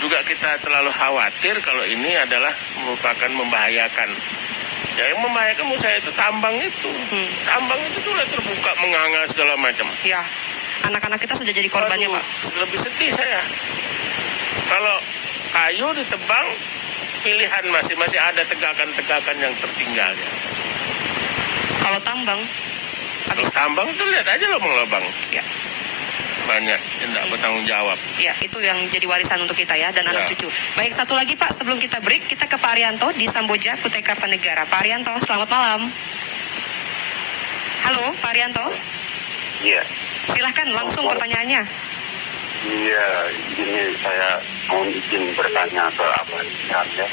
juga kita terlalu khawatir kalau ini adalah merupakan membahayakan. Ya, yang membahayakan menurut saya itu tambang itu. Tambang itu tuh terbuka, menganga segala macam. Ya, anak-anak kita sudah jadi korbannya, Pak. Lebih sedih saya. Kalau kayu ditebang, pilihan masih ada tegakan-tegakan yang tertinggal. Ya. Kalau tambang? Kalau tambang itu lihat aja lubang-lubang. Ya. Banyak yang tidak bertanggung jawab. Ya, itu yang jadi warisan untuk kita ya, dan anak cucu. Baik, satu lagi Pak, sebelum kita break, kita ke Pak Arianto di Samboja, Kutai Kartanegara. Pak Arianto, selamat malam. Halo, Pak Arianto. Iya. Silahkan, langsung pertanyaannya. Iya, ini saya mohon izin bertanya ke Abang ya.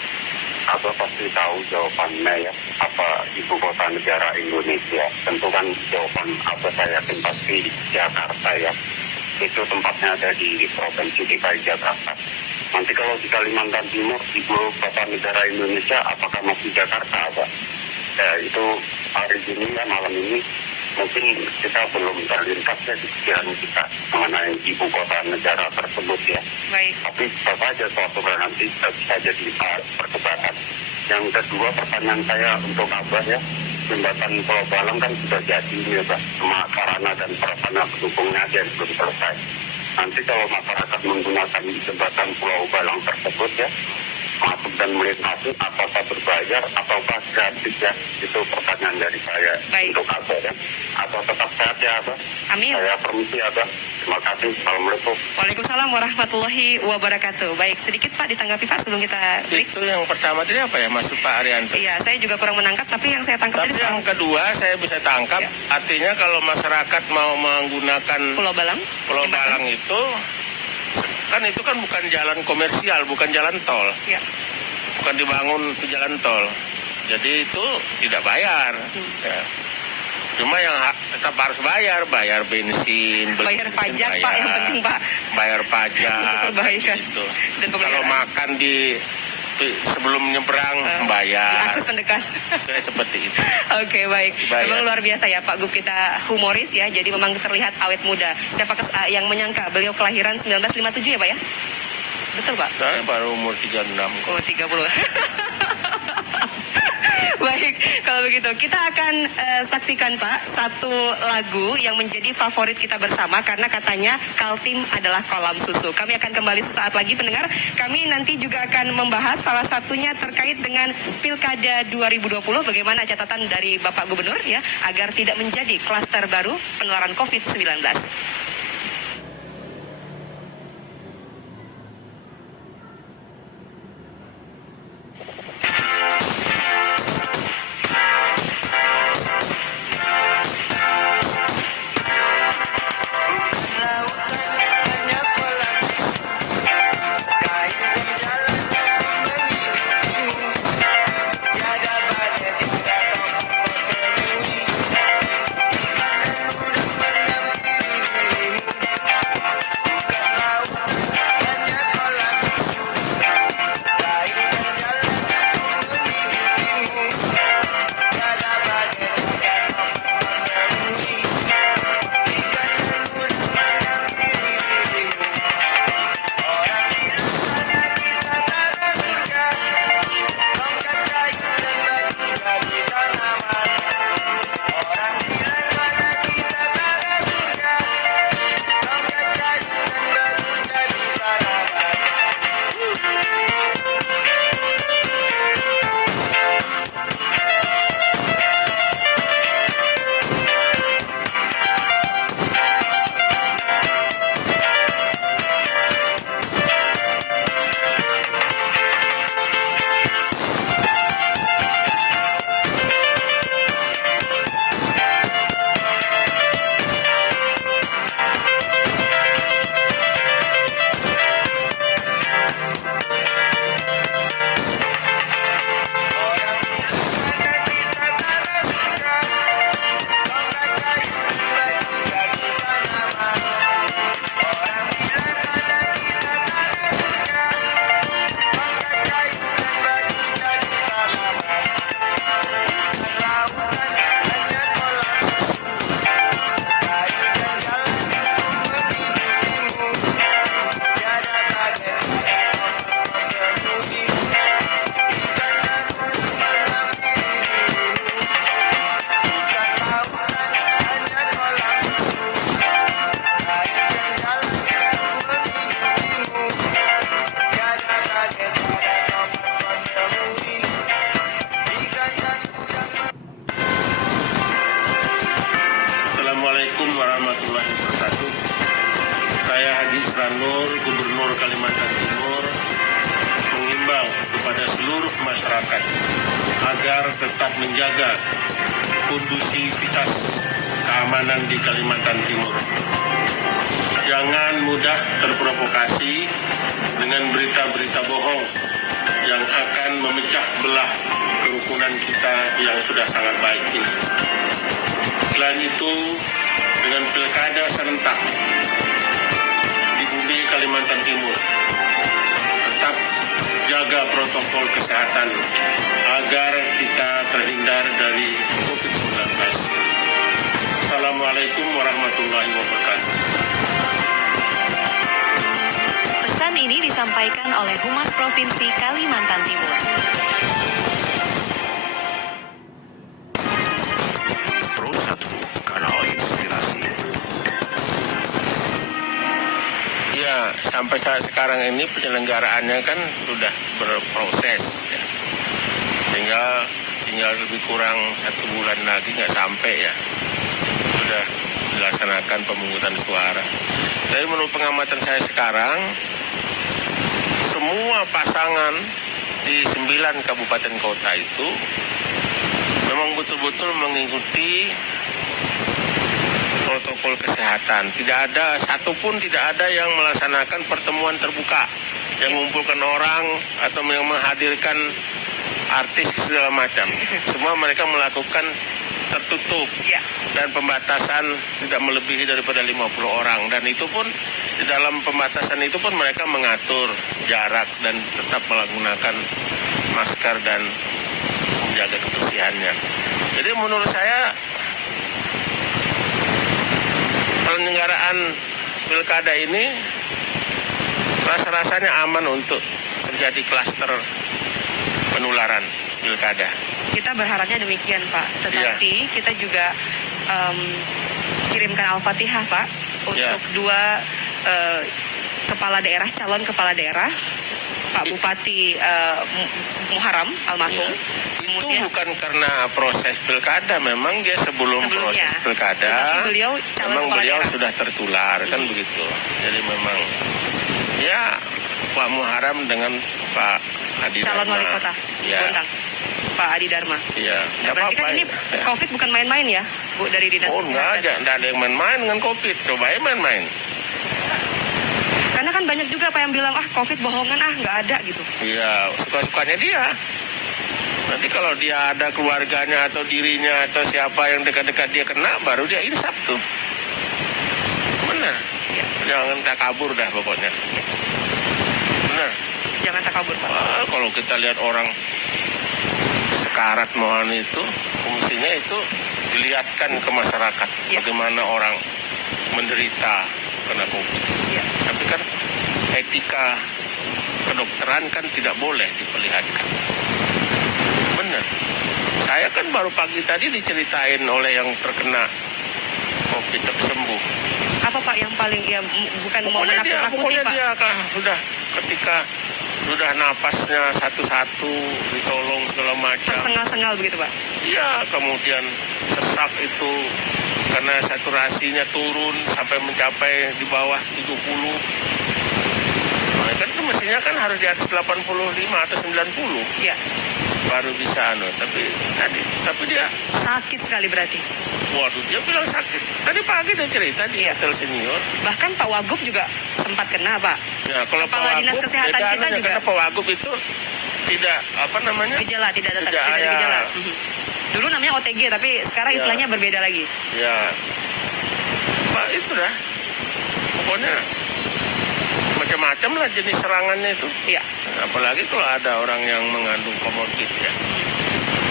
Abang pasti tahu jawabannya ya, apa ibu kota negara Indonesia. Tentu kan jawaban apa saya yakin pasti Jakarta ya. Itu tempatnya ada di Provinsi DKI Jakarta. Nanti kalau di Kalimantan Timur, ibu kota negara Indonesia, apakah masih Jakarta, Pak? Ya, itu hari ini ya, malam ini mungkin kita belum terlintas ya di pikiran kita mengenai ibu kota negara tersebut ya. Baik. Tapi bisa saja suatu nanti bisa jadi perdebatan. Yang kedua, pertanyaan saya untuk Abah ya, jembatan Pulau Balang kan sudah jadi ya, Pak. Cuma sarana dan prasarana pendukungnya aja yang belum selesai. Nanti kalau masyarakat menggunakan jembatan Pulau Balang tersebut ya, masuk dan melintasi, apakah berbayar ataukah gratis ya? Itu pertanyaan dari saya. Baik. Untuk Abah ya. Atau tetap sehat ya, Abah? Amin. Saya permisi, Abah. Terima kasih. Assalamualaikum. Waalaikumsalam warahmatullahi wabarakatuh. Baik, sedikit Pak ditanggapi Pak sebelum kita break. Itu yang pertama tadi apa ya, Masuk Pak Arianto? Iya, saya juga kurang menangkap, tapi yang saya tangkap Tapi tadi yang kedua saya bisa tangkap, artinya kalau masyarakat mau menggunakan Pulau Balang itu, kan itu kan bukan jalan komersial, bukan jalan tol. Ya. Bukan dibangun ke jalan tol. Jadi itu tidak bayar. Ya. Cuma yang tetap harus bayar bensin, bayar pajak Pak, yang penting Pak. Bayar pajak, gitu. Dan kalau makan di sebelum nyebrang bayar. Akses mendekat. Seperti itu. Oke, baik. Memang luar biasa ya Pak Gub, kita humoris ya, jadi memang terlihat awet muda. Siapa yang menyangka beliau kelahiran 1957 ya Pak ya? Betul Pak? Saya baru umur 36. Oh 30. Baik, kalau begitu kita akan saksikan Pak satu lagu yang menjadi favorit kita bersama karena katanya Kaltim adalah kolam susu. Kami akan kembali sesaat lagi pendengar. Kami nanti juga akan membahas salah satunya terkait dengan Pilkada 2020. Bagaimana catatan dari Bapak Gubernur ya agar tidak menjadi klaster baru penularan COVID-19. Assalamualaikum warahmatullahi wabarakatuh. Saya Hadi Isranur, Gubernur Kalimantan Timur, mengimbau kepada seluruh masyarakat agar tetap menjaga kondusivitas keamanan di Kalimantan Timur. Jangan mudah terprovokasi dengan berita-berita bohong yang akan memecah belah kerukunan kita yang sudah sangat baik ini. Selain itu, dengan pilkada serentak di bumi Kalimantan Timur, tetap jaga protokol kesehatan agar kita terhindar dari COVID-19. Assalamualaikum warahmatullahi wabarakatuh. Pesan ini disampaikan oleh Humas Provinsi Kalimantan Timur. Sampai saat sekarang ini penyelenggaraannya kan sudah berproses ya. Tinggal lebih kurang 1 bulan lagi, nggak sampai ya, sudah dilaksanakan pemungutan suara. Tapi menurut pengamatan saya sekarang, semua pasangan di 9 kabupaten kota itu memang betul-betul mengikuti protokol kesehatan. Tidak ada satupun yang melaksanakan pertemuan terbuka yang mengumpulkan orang atau yang menghadirkan artis segala macam. Semua mereka melakukan tertutup dan pembatasan tidak melebihi daripada 50 orang. Dan itu pun di dalam pembatasan itu pun mereka mengatur jarak dan tetap menggunakan masker dan menjaga kebersihannya. Jadi menurut saya penyelenggaraan pilkada ini rasa-rasanya aman untuk terjadi klaster penularan pilkada. Kita berharapnya demikian, Pak. Tetapi kita juga kirimkan Al-Fatihah, Pak, untuk dua kepala daerah, calon kepala daerah, Pak Bupati Muharram almarhum. Itu bukan karena proses pilkada, memang dia sebelumnya proses pilkada, memang beliau sudah tertular, kan begitu. Jadi memang Pak Muharram dengan Pak Adi Dharma. Calon wali kota Gondang, Pak Adi Dharma. Iya. Berarti kan ini COVID bukan main-main ya, Bu, dari Dinas Kesehatan? Enggak ada yang main-main dengan COVID. Cobain main-main. Karena kan banyak juga Pak yang bilang, COVID bohongan, nggak ada gitu. Iya, suka-sukanya dia. Nanti kalau dia ada keluarganya atau dirinya atau siapa yang dekat-dekat dia kena, baru dia insaf tuh. Benar. Jangan tak kabur dah pokoknya. Benar. Jangan tak kabur, Pak. Kalau kita lihat orang sekarat mohon itu, fungsinya itu dilihatkan ke masyarakat. Bagaimana orang menderita kena COVID. Tapi kan etika kedokteran kan tidak boleh diperlihatkan. Benar. Saya kan baru pagi tadi diceritain oleh yang terkena COVID tapi sembuh. Apa Pak yang paling bukan mau menakut-nakuti Pak? Dia sudah ketika sudah napasnya satu-satu ditolong segala macam. Tersengal-sengal begitu Pak? Iya, kemudian sesak itu karena saturasinya turun sampai mencapai di bawah 70. Nah, kan itu mestinya kan harus di atas 85 atau 90. Iya. Baru bisa tapi dia sakit sekali berarti. Waduh, dia bilang sakit. Tadi pagi dia cerita di hotel senior. Bahkan Pak Wagub juga sempat kena, Pak. Ya, kalau Kepala Dinas Kesehatan kita juga. Karena Pak Wagub itu tidak gejala, tidak ada gejala. Dulu namanya OTG, tapi sekarang istilahnya berbeda lagi. Ya, Pak itu dah. Pokoknya macam-macam lah jenis serangannya itu. Iya. Apalagi kalau ada orang yang mengandung komorbid ya.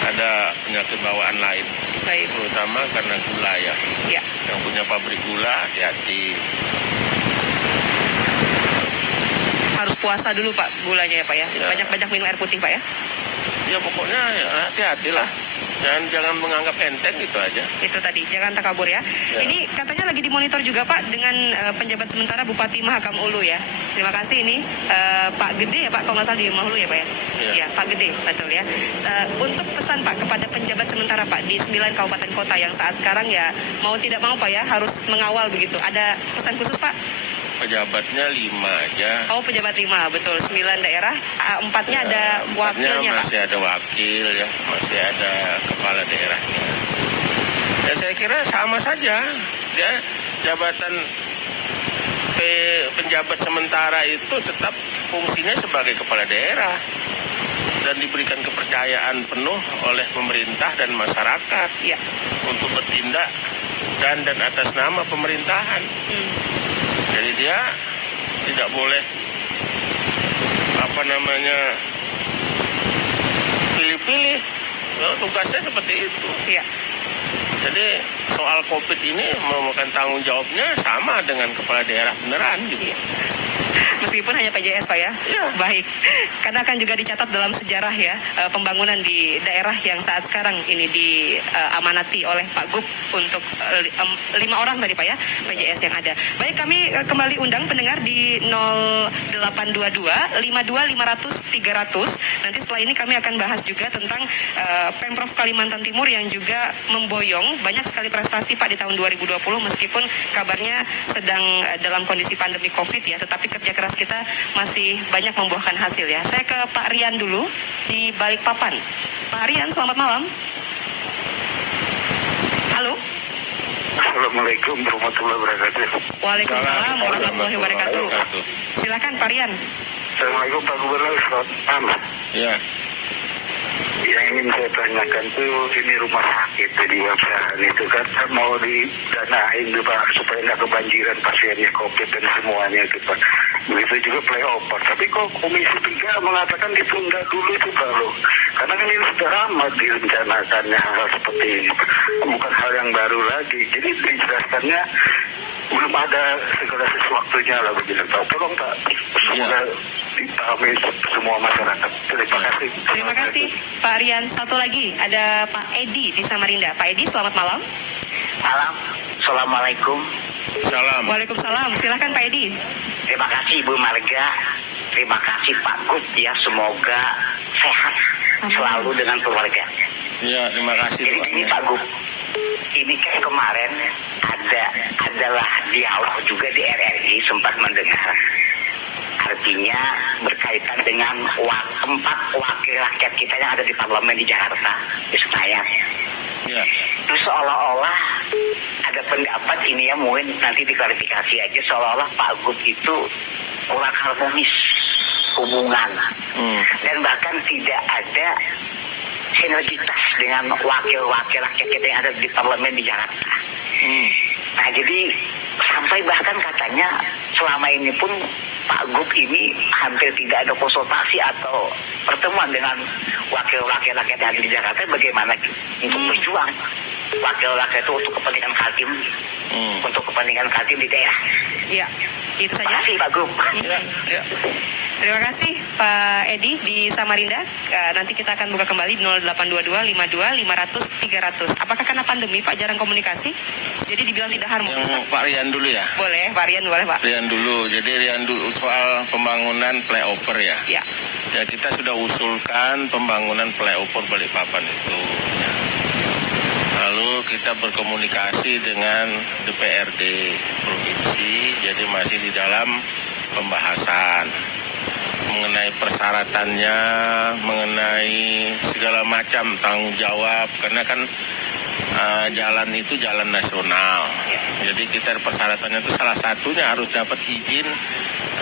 Ada penyakit bawaan lain. Baik. Terutama karena gula ya. Iya. Yang punya pabrik gula, hati-hati. Harus puasa dulu Pak gulanya ya Pak ya. Banyak-banyak minum air putih Pak ya. Ya pokoknya hati-hatilah. Jangan menganggap enteng itu aja. Itu tadi, jangan takabur ya. Ini katanya lagi dimonitor juga Pak dengan penjabat sementara Bupati Mahakam Ulu ya. Terima kasih ini Pak Gede ya Pak, kalau nggak salah di Mahulu ya Pak ya. Iya, Pak Gede, betul ya. Untuk pesan Pak kepada penjabat sementara Pak di 9 kabupaten kota yang saat sekarang ya mau tidak mau Pak ya harus mengawal begitu. Ada pesan khusus Pak? Pejabatnya 5 aja. Oh, pejabat 5, betul. 9 daerah, 4-nya ada wakilnya Pak. Masih ada wakil ya, masih ada kepala daerahnya. Ya saya kira sama saja. Ya, jabatan penjabat sementara itu tetap fungsinya sebagai kepala daerah dan diberikan kepercayaan penuh oleh pemerintah dan masyarakat untuk bertindak dan atas nama pemerintahan. Jadi dia tidak boleh pilih-pilih. Tugasnya seperti itu. Iya. Jadi soal COVID ini memakan tanggung jawabnya sama dengan kepala daerah beneran gitu. Meskipun hanya PJS Pak ya? Iya. Baik. Karena akan juga dicatat dalam sejarah ya pembangunan di daerah yang saat sekarang ini diamanati oleh Pak Gub untuk 5 orang tadi Pak ya PJS yang ada. Baik, kami kembali undang pendengar di 0822 52 500 300. Nanti setelah ini kami akan bahas juga tentang Pemprov Kalimantan Timur yang juga memboyong banyak sekali prestasi Pak di tahun 2020 meskipun kabarnya sedang dalam kondisi pandemi COVID ya, tetapi kerja keras kita masih banyak membuahkan hasil ya. Saya ke Pak Rian dulu di Balikpapan. Pak Rian, selamat malam. Halo. Assalamualaikum warahmatullahi wabarakatuh. Waalaikumsalam warahmatullahi wabarakatuh. Silakan Pak Rian. Assalamualaikum Pak Gubernur, selamat malam. Ya. Yang ingin saya tanyakan tuh ini rumah sakit di Wabsahan itu kan mau didanain tuh Pak supaya nggak kebanjiran pasiennya COVID dan semuanya itu Pak. Begitu juga playover. Tapi kok Komisi 3 mengatakan ditunda dulu itu Pak loh. Karena kan ini sudah lama direncanakannya hal seperti ini. Bukan hal yang baru lagi. Jadi dijelaskannya belum ada segala sesuatunya lah begitu Pak. Tolong Pak, semoga dipahami semua masyarakat. Terima kasih. Terima kasih Pak Rian. Satu lagi ada Pak Edi di Samarinda. Pak Edi, selamat malam. Malam. Assalamualaikum. Salam. Waalaikumsalam. Silakan Pak Edi. Terima kasih Ibu Marga. Terima kasih Pak Gut ya. Semoga sehat selalu dengan keluarga. Ya, terima kasih. Jadi ini Pak Gut, ini kan kemarin adalah dialog juga di RRI sempat mendengar. Artinya berkaitan dengan 4 wakil rakyat kita yang ada di parlemen di Jakarta, di Senayan. Ya. Itu seolah-olah ada pendapat ini ya, mungkin nanti diklarifikasi aja, seolah-olah Pak Gut itu kurang harmonis hubungan dan bahkan tidak ada sinergitas dengan wakil-wakil rakyat kita yang ada di parlemen di Jakarta. Nah jadi sampai bahkan katanya selama ini pun Pak Gut ini hampir tidak ada konsultasi atau pertemuan dengan wakil-wakil rakyat yang ada di Jakarta bagaimana untuk berjuang wakil rakyat itu untuk kepentingan Kaltim, untuk kepentingan Kaltim di daerah. Ya, itu saja. Terima kasih Pak Gut. Ya. Terima kasih Pak Edi di Samarinda. Nanti kita akan buka kembali di 0822 52 500 300. Apakah karena pandemi Pak jarang komunikasi? Jadi dibilang tidak harmonis. Yang Pak Rian dulu ya. Boleh, Pak Rian boleh Pak. Rian dulu. Jadi Rian dulu soal pembangunan flyover ya. Ya. Ya kita sudah usulkan pembangunan flyover Balikpapan itu. Ya. Lalu kita berkomunikasi dengan DPRD provinsi. Jadi masih di dalam pembahasan mengenai persyaratannya, mengenai segala macam tanggung jawab, karena kan jalan itu jalan nasional. Jadi kita persyaratannya itu salah satunya harus dapat izin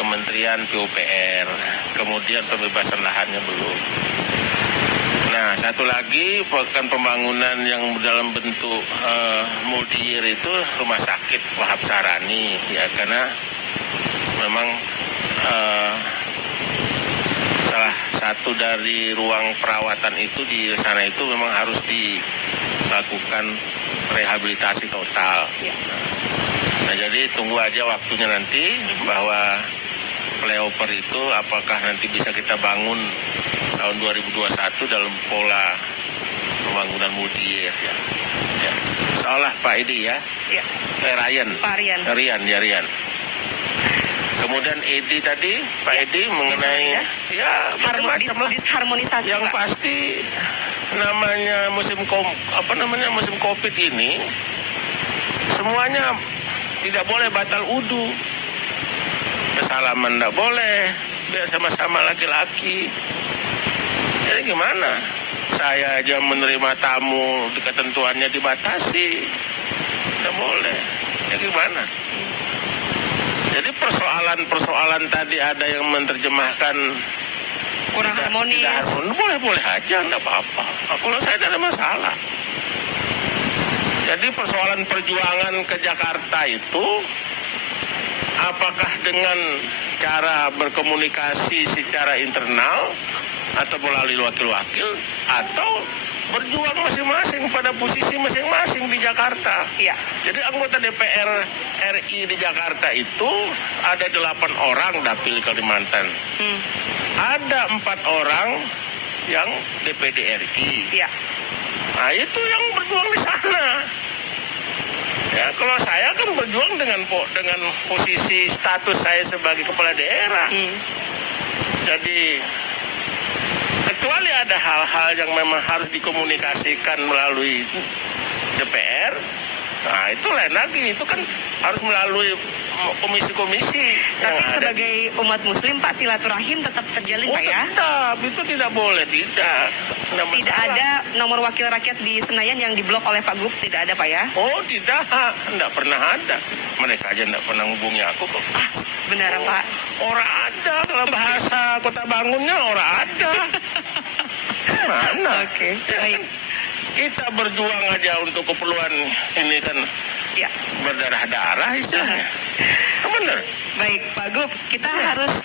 Kementerian PUPR, kemudian pembebasan lahannya belum. Nah, satu lagi bahkan pembangunan yang dalam bentuk multi-year itu rumah sakit Wahab Sarani, ya karena memang salah satu dari ruang perawatan itu di sana itu memang harus dilakukan rehabilitasi total. Nah, jadi tunggu aja waktunya nanti bahwa flyover itu apakah nanti bisa kita bangun tahun 2021 dalam pola pembangunan multi-year ya. Salah Pak Edi ya. Ryan. Pak Rian. Rian. Kemudian Edi tadi, Pak Edi mengenai ya macam-macam disharmonisasi. Yang Pak. pasti namanya musim Covid ini semuanya tidak boleh batal wudu. Salaman tidak boleh, biar sama-sama laki-laki. Jadi gimana? Saya aja menerima tamu, ketentuannya dibatasi, tidak boleh. Ya gimana? Jadi persoalan tadi ada yang menerjemahkan kurang harmonis. Boleh aja, nggak apa-apa. Kalau saya tidak ada masalah. Jadi persoalan perjuangan ke Jakarta itu apakah dengan cara berkomunikasi secara internal atau melalui wakil-wakil atau berjuang masing-masing pada posisi masing-masing di Jakarta. Ya. Jadi anggota DPR RI di Jakarta itu ada 8 orang dapil Kalimantan. Ada 4 orang yang DPD RI. Ya. Nah itu yang berjuang di sana. Ya, kalau saya kan berjuang dengan posisi status saya sebagai kepala daerah. Jadi kecuali ada hal-hal yang memang harus dikomunikasikan melalui DPR, Nah itu lain lagi, itu kan harus melalui komisi-komisi. Tapi sebagai umat muslim Pak, silaturahim tetap terjalin Pak ya? Tetap, itu tidak boleh, tidak. Tidak ada nomor wakil rakyat di Senayan yang diblok oleh Pak Gub, tidak ada Pak ya? Oh tidak pernah ada. Mereka aja tidak pernah hubungi aku kok. Benar Pak? Orang ada, kalau bahasa Kota Bangunnya orang ada. Mana? Oke, baik. Kita berjuang aja untuk keperluan ini kan ya. Berdarah-darah istilahnya. Benar. Baik Pak Gub, kita harus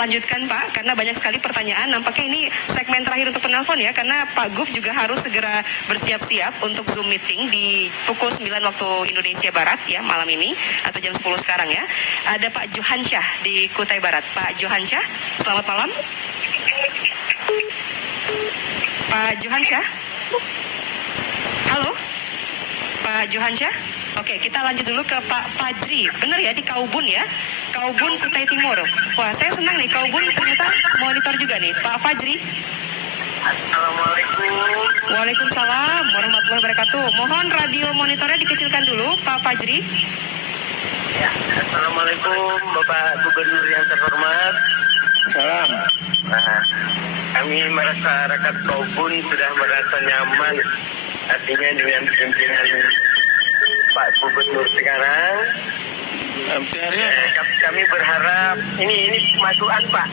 lanjutkan Pak, karena banyak sekali pertanyaan. Nampaknya ini segmen terakhir untuk penelpon ya, karena Pak Gub juga harus segera bersiap-siap untuk Zoom meeting di pukul 9 waktu Indonesia Barat ya, malam ini, atau jam 10 sekarang ya. Ada Pak Johansyah di Kutai Barat. Pak Johansyah, selamat malam. Pak Johansyah? Halo? Pak Johansyah? Oke, kita lanjut dulu ke Pak Fajri. Benar ya, di Kaubun ya? Kaubun Kutai Timur. Wah, saya senang nih, Kaubun ternyata monitor juga nih. Pak Fajri. Assalamualaikum. Waalaikumsalam warahmatullahi wabarakatuh. Mohon radio monitornya dikecilkan dulu, Pak Fajri. Ya, Assalamualaikum Bapak Gubernur yang terhormat. Salam. Nah, kami masyarakat Kaubun sudah merasa nyaman, artinya dengan pimpinan Pak Gubernur sekarang. Kami berharap ini kemajuan Pak.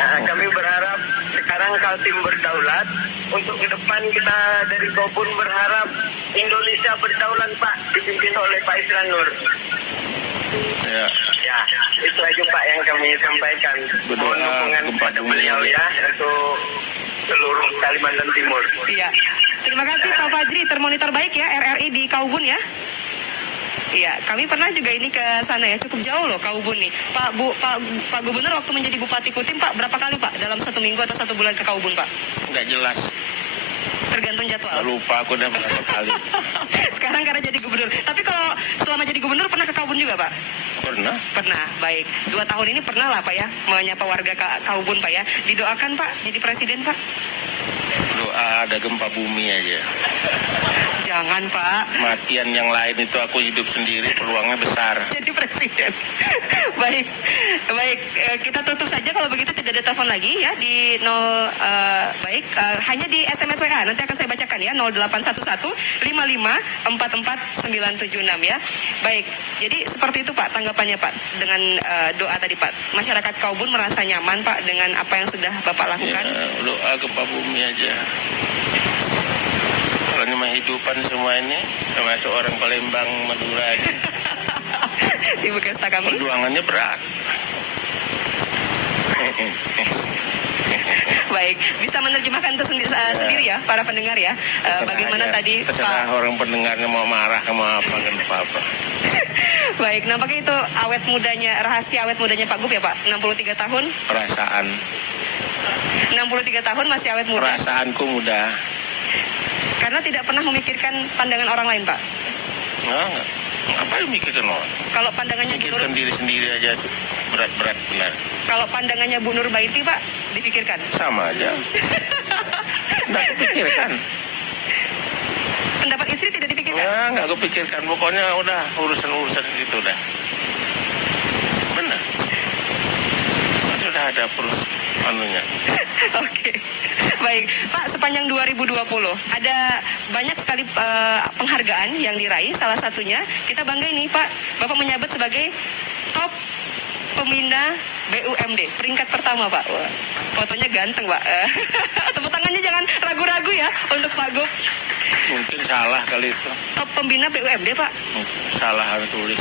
Nah, kami berharap sekarang Kaltim berdaulat. Untuk ke depan kita dari Kaubun berharap Indonesia berdaulat Pak, dipimpin oleh Pak Isran Nur. Ya. Ya, itu aja Pak yang kami sampaikan. Mohon dukungan kepada beliau ya untuk seluruh Kalimantan Timur. Iya. Terima kasih Pak Fajri, termonitor baik ya RRI di Kaubun ya. Iya, kami pernah juga ini ke sana ya, cukup jauh loh Kaubun nih. Pak Gubernur waktu menjadi Bupati Kutim Pak, berapa kali Pak dalam 1 minggu atau 1 bulan ke Kaubun Pak? Nggak jelas. Tergantung jadwal. Lupa aku udah berapa kali. Sekarang karena jadi gubernur. Tapi kalau selama jadi gubernur pernah ke Kaubun juga Pak? Pernah. Pernah, baik. 2 tahun ini pernah lah Pak ya, menyapa warga Kaubun Pak ya. Didoakan Pak, jadi presiden Pak? Doa ada gempa bumi aja. Jangan Pak. Matian yang lain itu aku hidup sendiri, peluangnya besar. Jadi presiden. Baik, kita tutup saja kalau begitu, tidak ada telepon lagi ya di 0, hanya di SMS WA. Nanti akan saya bacakan ya, 0811554496 ya. Baik, jadi seperti itu Pak tanggapannya Pak dengan doa tadi Pak. Masyarakat Kaubun merasa nyaman Pak dengan apa yang sudah Bapak lakukan? Ya, doa gempa bumi aja. Soalnya kehidupan semua ini termasuk orang Palembang, Madura aja. Ibu Kesta kami. Perjuangannya berat. Baik, bisa menerjemahkan sendiri ya para pendengar ya. Bagaimana aja. tadi terserah orang pendengarnya mau marah mau apa kan apa-apa. Baik, nampaknya itu rahasia awet mudanya Pak Gub ya Pak, 63 tahun. Perasaan. 63 tahun masih awet muda. Perasaanku muda. Karena tidak pernah memikirkan pandangan orang lain Pak. Enggak. Apa yang mikirkan orang? Kalau pandangannya mikirkan diri sendiri aja berat-berat benar. Kalau pandangannya Bu Nurbaiti Pak, dipikirkan? Sama aja. Nggak kupikirkan. Pendapat istri tidak dipikirkan? Ya, nggak kupikirkan. Pokoknya udah urusan-urusan gitu dah. Benar. Sudah ada anunya. Oke. Baik, Pak, sepanjang 2020 ada banyak sekali penghargaan yang diraih. Salah satunya kita bangga ini Pak, Bapak menyabet sebagai top pembina BUMD peringkat pertama Pak. Wah, fotonya ganteng Pak. Tepuk tangannya jangan ragu-ragu ya untuk Pak Gub. Mungkin salah kali itu. Top pembina BUMD Pak. Salah tulis.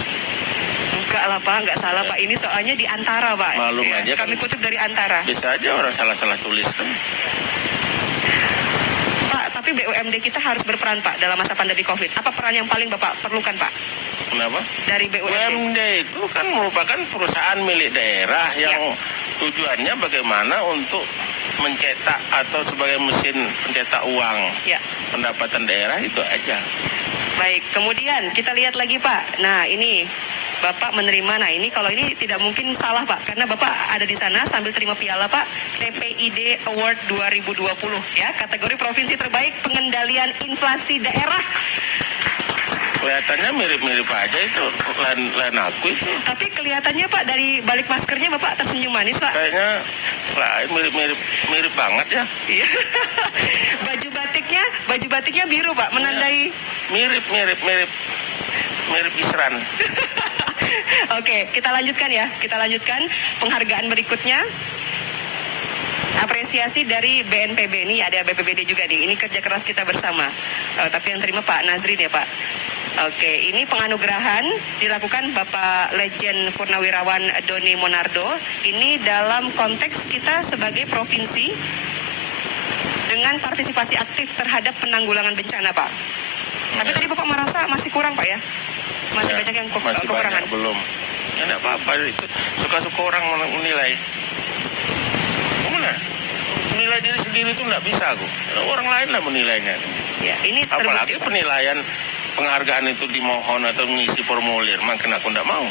Enggak lah Pak, enggak salah Pak. Ini soalnya di Antara Pak. Malum ya, aja. Kami kutip dari Antara. Bisa aja orang salah-salah tulis kan. Pak, tapi BUMD kita harus berperan Pak dalam masa pandemi COVID. Apa peran yang paling Bapak perlukan Pak? Kenapa? Dari BUMD itu kan merupakan perusahaan milik daerah yang tujuannya bagaimana untuk mencetak atau sebagai mesin pencetak uang. Ya. Pendapatan daerah itu aja. Baik, kemudian kita lihat lagi Pak. Nah ini Bapak menerima, nah ini kalau ini tidak mungkin salah Pak, karena Bapak ada di sana sambil terima piala Pak, TPID Award 2020 ya, kategori provinsi terbaik pengendalian inflasi daerah. Kelihatannya mirip-mirip aja itu, lain aku itu. Tapi kelihatannya Pak dari balik maskernya Bapak tersenyum manis Pak. Kayaknya lain, mirip banget ya. Iya. Baju batiknya biru Pak, menandai mirip Isran. Oke, kita lanjutkan ya. Kita lanjutkan penghargaan berikutnya. Apresiasi dari BNPB, ini ada BPBD juga nih. Ini kerja keras kita bersama. Tapi yang terima Pak Nazrin ya Pak. Oke, ini penganugerahan dilakukan Bapak Legend Purnawirawan Doni Monardo. Ini dalam konteks kita sebagai provinsi dengan partisipasi aktif terhadap penanggulangan bencana Pak. Tapi tadi Bapak merasa masih kurang Pak ya? Masih banyak yang kekurangan? Banyak, belum. Ya enggak apa-apa, itu suka-suka orang menilai. Gimana? Menilai diri sendiri itu enggak bisa aku. Orang lain lah menilainya. Ya, ini apalagi penilaian penghargaan itu dimohon atau mengisi formulir, makin aku enggak mau.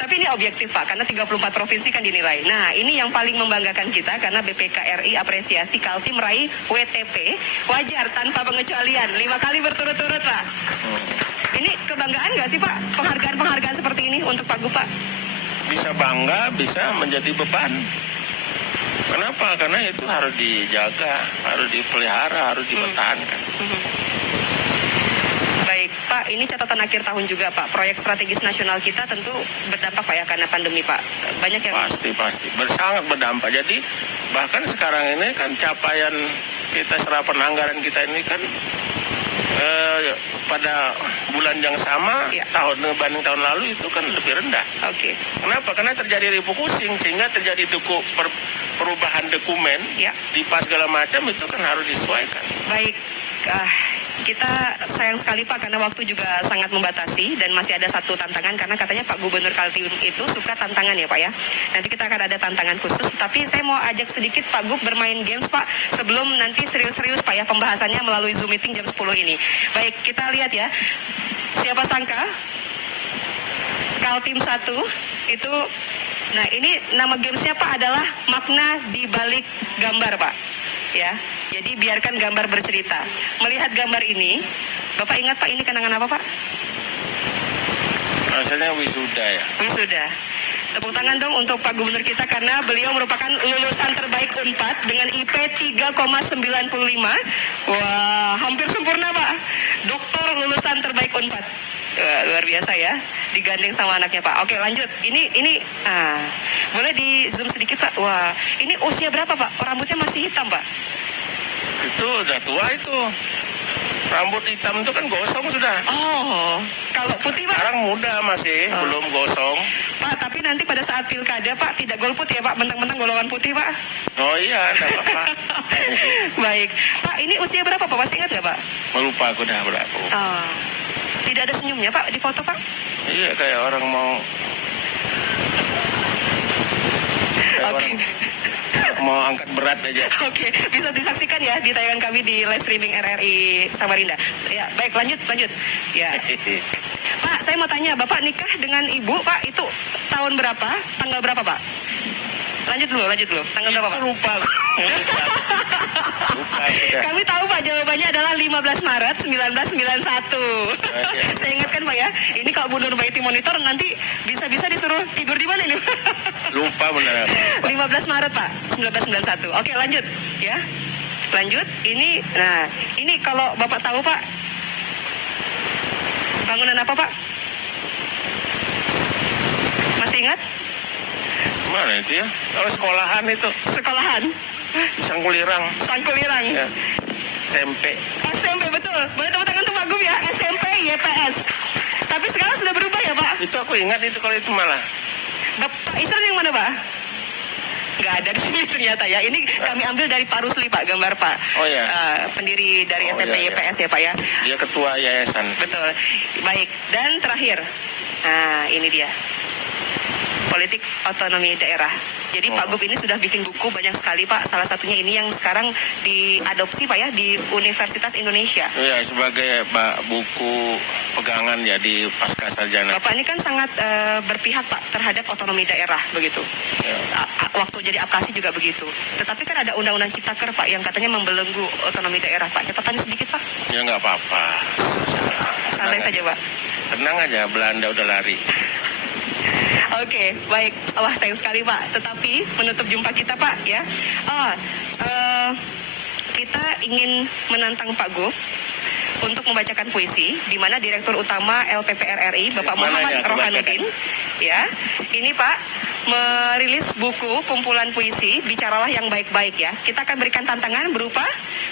Tapi ini objektif Pak, karena 34 provinsi kan dinilai. Nah, ini yang paling membanggakan kita karena BPKRI apresiasi Kaltim meraih WTP wajar tanpa pengecualian 5 kali berturut-turut Pak. Ini kebanggaan nggak sih Pak penghargaan-penghargaan seperti ini untuk Pak Gup Pak? Bisa bangga, bisa menjadi beban. Kenapa? Karena itu harus dijaga, harus dipelihara, harus dipertahankan. Baik Pak, ini catatan akhir tahun juga Pak. Proyek strategis nasional kita tentu berdampak Pak ya karena pandemi Pak. Banyak yang pasti sangat berdampak. Jadi bahkan sekarang ini kan capaian kita serapan anggaran kita ini kan pada bulan yang sama tahun dibanding tahun lalu itu kan lebih rendah. Oke. Kenapa? Karena terjadi refocusing sehingga terjadi perubahan dokumen di pas segala macam itu kan harus disesuaikan. Baik. Kita sayang sekali Pak karena waktu juga sangat membatasi dan masih ada satu tantangan karena katanya Pak Gubernur Kaltim itu suka tantangan ya Pak ya. Nanti kita akan ada tantangan khusus tapi saya mau ajak sedikit Pak Gub bermain games Pak sebelum nanti serius-serius Pak ya pembahasannya melalui Zoom meeting jam 10 ini. Baik, kita lihat ya. Siapa sangka Kaltim 1 itu, nah ini nama gamesnya Pak adalah makna di balik gambar Pak. Ya, jadi biarkan gambar bercerita. Melihat gambar ini, Bapak ingat Pak ini kenangan apa Pak? Rasanya wisuda ya. Wisuda. Tepuk tangan dong untuk Pak Gubernur kita karena beliau merupakan lulusan terbaik UNPAD dengan IP 3,95. Wah, hampir sempurna Pak. Doktor lulusan terbaik UNPAD. Luar biasa ya. Digandeng sama anaknya Pak. Oke, lanjut. Ini boleh di zoom sedikit Pak. Wah, ini usia berapa Pak? Rambutnya masih hitam Pak. Itu udah tua itu. Rambut hitam itu kan gosong sudah. Oh, kalau putih Pak? Sekarang muda masih, belum gosong. Pak, tapi nanti pada saat pilkada Pak tidak golput ya Pak, mentang-mentang golongan putih Pak. Oh iya, enggak apa-apa. Baik, Pak ini usia berapa Pak? Masih ingat nggak Pak? Lupa aku dah berapa. Tidak ada senyumnya Pak di foto Pak? Iya, kayak orang mau. Oke. Mau angkat berat aja. Oke, bisa disaksikan ya di tayangan kami di live streaming RRI Samarinda. Ya, baik lanjut. Ya. Pak, saya mau tanya, Bapak nikah dengan Ibu, Pak, itu tahun berapa? Tanggal berapa, Pak? Lanjut dulu. Tanggal berapa, Pak? Lupa. Kami tahu Pak, jawabannya adalah 15 Maret 1991. Saya ingatkan Pak ya, ini kalau Bu Nurbaiti monitor nanti bisa-bisa disuruh tidur di mana ini? Lupa benar. 15 Maret Pak, 1991. Oke, lanjut ya. Lanjut, ini kalau Bapak tahu Pak, bangunan apa Pak? Masih ingat? Mana itu ya? Oh, sekolahan itu. Sekolahan? Sangkulirang. Ya. SMP betul. Boleh tepuk tangan untuk Pak Gub ya. SMP YPS. Tapi sekarang sudah berubah ya Pak? Itu aku ingat itu kalau itu malah. Bapak Isran yang mana Pak? Nggak ada di sini ternyata ya. Ini kami ambil dari Pak Rusli Pak, gambar Pak. Oh ya. Pendiri dari SMP YPS ya Pak ya. Dia ketua yayasan. Betul. Baik. Dan terakhir, nah ini dia. politik otonomi daerah. Jadi Pak Gub ini sudah bikin buku banyak sekali Pak. Salah satunya ini yang sekarang diadopsi Pak ya di Universitas Indonesia. Iya, sebagai buku pegangan ya di pasca sarjana. Bapak ini kan sangat berpihak Pak terhadap otonomi daerah begitu. Ya. Waktu jadi apkasi juga begitu. Tetapi kan ada undang-undang Ciptaker Pak yang katanya membelenggu otonomi daerah Pak. Catatan sedikit Pak. Ya nggak apa-apa. Santai saja Pak. Tenang aja, Belanda udah lari. Oke, baik. Wah, sayang sekali Pak. Tetapi menutup jumpa kita Pak ya. Kita ingin menantang Pak Gub untuk membacakan puisi, di mana Direktur Utama LPPR RI Bapak Muhammad Rohanuddin, ya, ini Pak merilis buku kumpulan puisi Bicaralah yang Baik-Baik ya. Kita akan berikan tantangan berupa,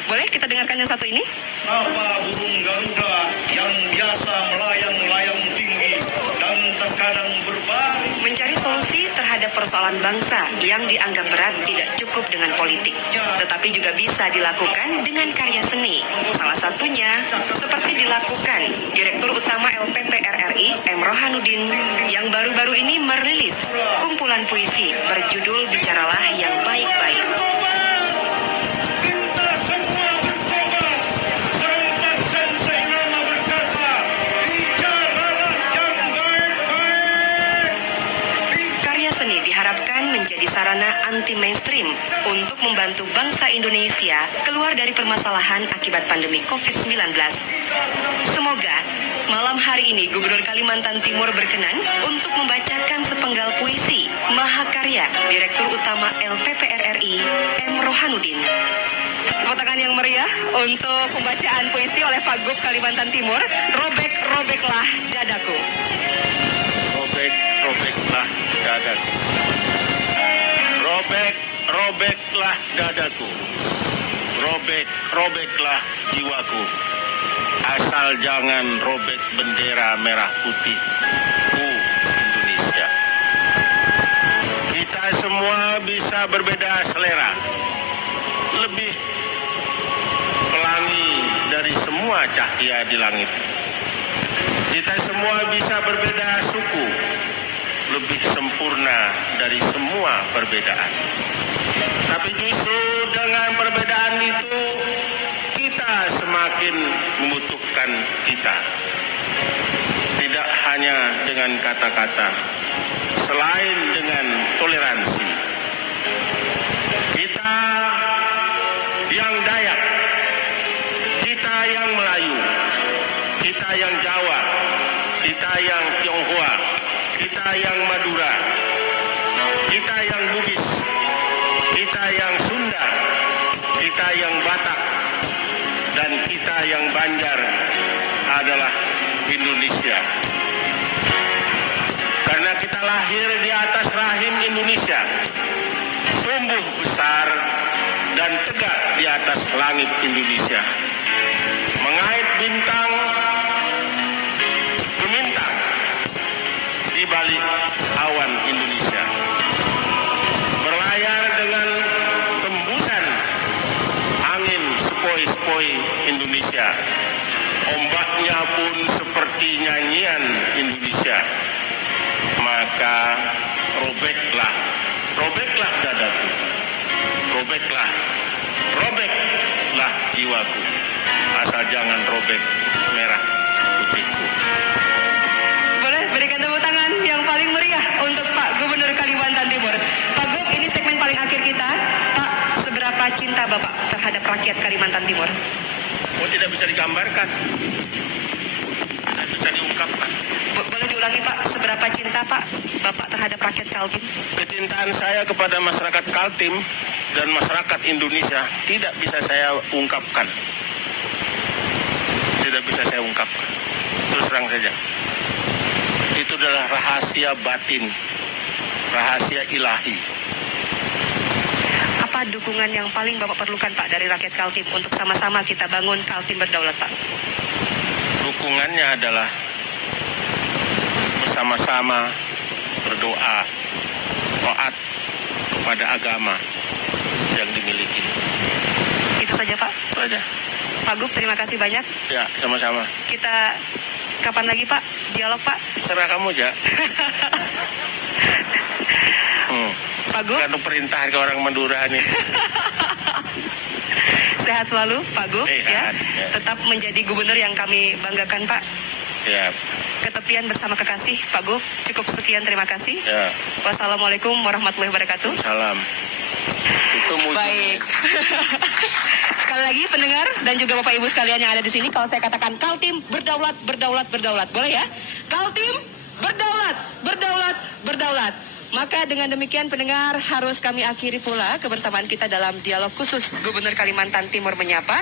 boleh kita dengarkan yang satu ini? Apa burung Garuda yang biasa melayang-layang tinggi dan terkadang berbaring. Mencari solusi terhadap persoalan bangsa yang dianggap berat tidak cukup dengan politik, tetapi juga bisa dilakukan dengan karya seni. Salah satunya seperti dilakukan Direktur Utama LPPR RI M. Rohanuddin yang baru-baru ini merilis kumpulan puisi berjudul Bicaralah yang Baik-Baik. Seni diharapkan menjadi sarana anti-mainstream untuk membantu bangsa Indonesia keluar dari permasalahan akibat pandemi COVID-19. Semoga malam hari ini Gubernur Kalimantan Timur berkenan untuk membacakan sepenggal puisi mahakarya Direktur Utama LPPR RI M. Rohanuddin. Tepuk tangan yang meriah untuk pembacaan puisi oleh Pak Gub Kalimantan Timur, Robek-robeklah dadaku. Robek-robeklah dadaku. Robek-robeklah dadaku. Robek-robeklah jiwaku. Asal jangan robek bendera merah putih Indonesia. Kita semua bisa berbeda selera. Lebih pelangi dari semua cahaya di langit. Kita semua bisa berbeda suku, lebih sempurna dari semua perbedaan. Tapi justru dengan perbedaan itu, kita semakin membutuhkan kita. Tidak hanya dengan kata-kata, selain dengan toleransi. Kita yang Dayak, kita yang Melayu, kita yang Jawa, kita yang Tionghoa, kita yang Madura, kita yang Bugis, kita yang Sunda, kita yang Batak, dan kita yang Banjar adalah Indonesia. Karena kita lahir di atas rahim Indonesia, tumbuh besar dan tegak di atas langit Indonesia, mengait bintang gemintang di balik awan Indonesia, berlayar dengan tembusan angin sepoi-sepoi Indonesia, ombaknya pun seperti nyanyian Indonesia. Maka robeklah dadaku, robeklah jiwaku, asal jangan robek merah putihku. Boleh berikan tepuk tangan yang paling meriah untuk Pak Gubernur Kalimantan Timur. Pak Gub, ini segmen paling akhir kita. Pak, seberapa cinta Bapak terhadap rakyat Kalimantan Timur? Oh, tidak bisa digambarkan, tidak bisa diungkapkan. Boleh diulangi Pak, seberapa cinta Pak Bapak terhadap rakyat Kaltim? Kecintaan saya kepada masyarakat Kaltim dan masyarakat Indonesia tidak bisa saya ungkapkan. Tidak bisa saya ungkapkan. Terus terang saja. Itu adalah rahasia batin, rahasia ilahi. Apa dukungan yang paling Bapak perlukan Pak dari rakyat Kaltim untuk sama-sama kita bangun Kaltim berdaulat Pak? Dukungannya adalah bersama-sama berdoa, taat kepada agama yang dimiliki. Itu saja Pak? Itu saja. Pak Gub, terima kasih banyak. Ya, sama-sama. Kita kapan lagi Pak? Dialog Pak? Serah kamu aja. Pak Gu? Kan perintah ke orang Madura nih. Sehat selalu Pak Gu, ya. Tetap menjadi gubernur yang kami banggakan Pak. Siap. Ketepian bersama kekasih Pak Gu. Cukup sekian, terima kasih. Ya. Wassalamualaikum warahmatullahi wabarakatuh. Salam. Itu baik. Sekali lagi pendengar dan juga Bapak Ibu sekalian yang ada di sini, kalau saya katakan Kaltim berdaulat, berdaulat, berdaulat, boleh ya? Kaltim berdaulat, berdaulat, berdaulat. Maka dengan demikian pendengar harus kami akhiri pula kebersamaan kita dalam dialog khusus Gubernur Kalimantan Timur Menyapa,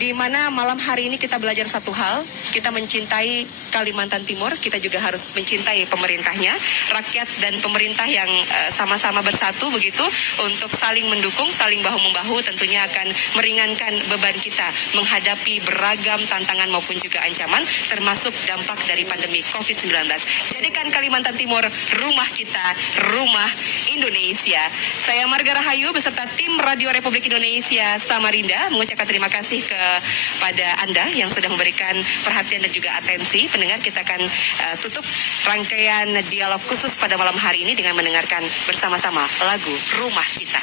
di mana malam hari ini kita belajar satu hal, kita mencintai Kalimantan Timur, kita juga harus mencintai pemerintahnya, rakyat dan pemerintah yang sama-sama bersatu begitu untuk saling mendukung, saling bahu-membahu tentunya akan meringankan beban kita menghadapi beragam tantangan maupun juga ancaman termasuk dampak dari pandemi COVID-19. Jadikan Kalimantan Timur rumah kita, rumah Indonesia. Saya Marga Rahayu beserta tim Radio Republik Indonesia Samarinda mengucapkan terima kasih kepada Anda yang sudah memberikan perhatian dan juga atensi. Pendengar, kita akan tutup rangkaian dialog khusus pada malam hari ini dengan mendengarkan bersama-sama lagu Rumah Kita.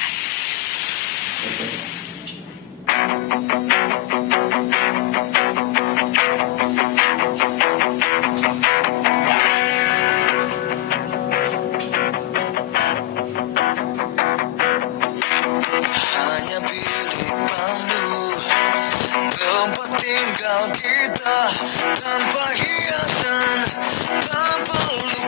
Tinggal kita tanpa hiasan, tanpa lupa.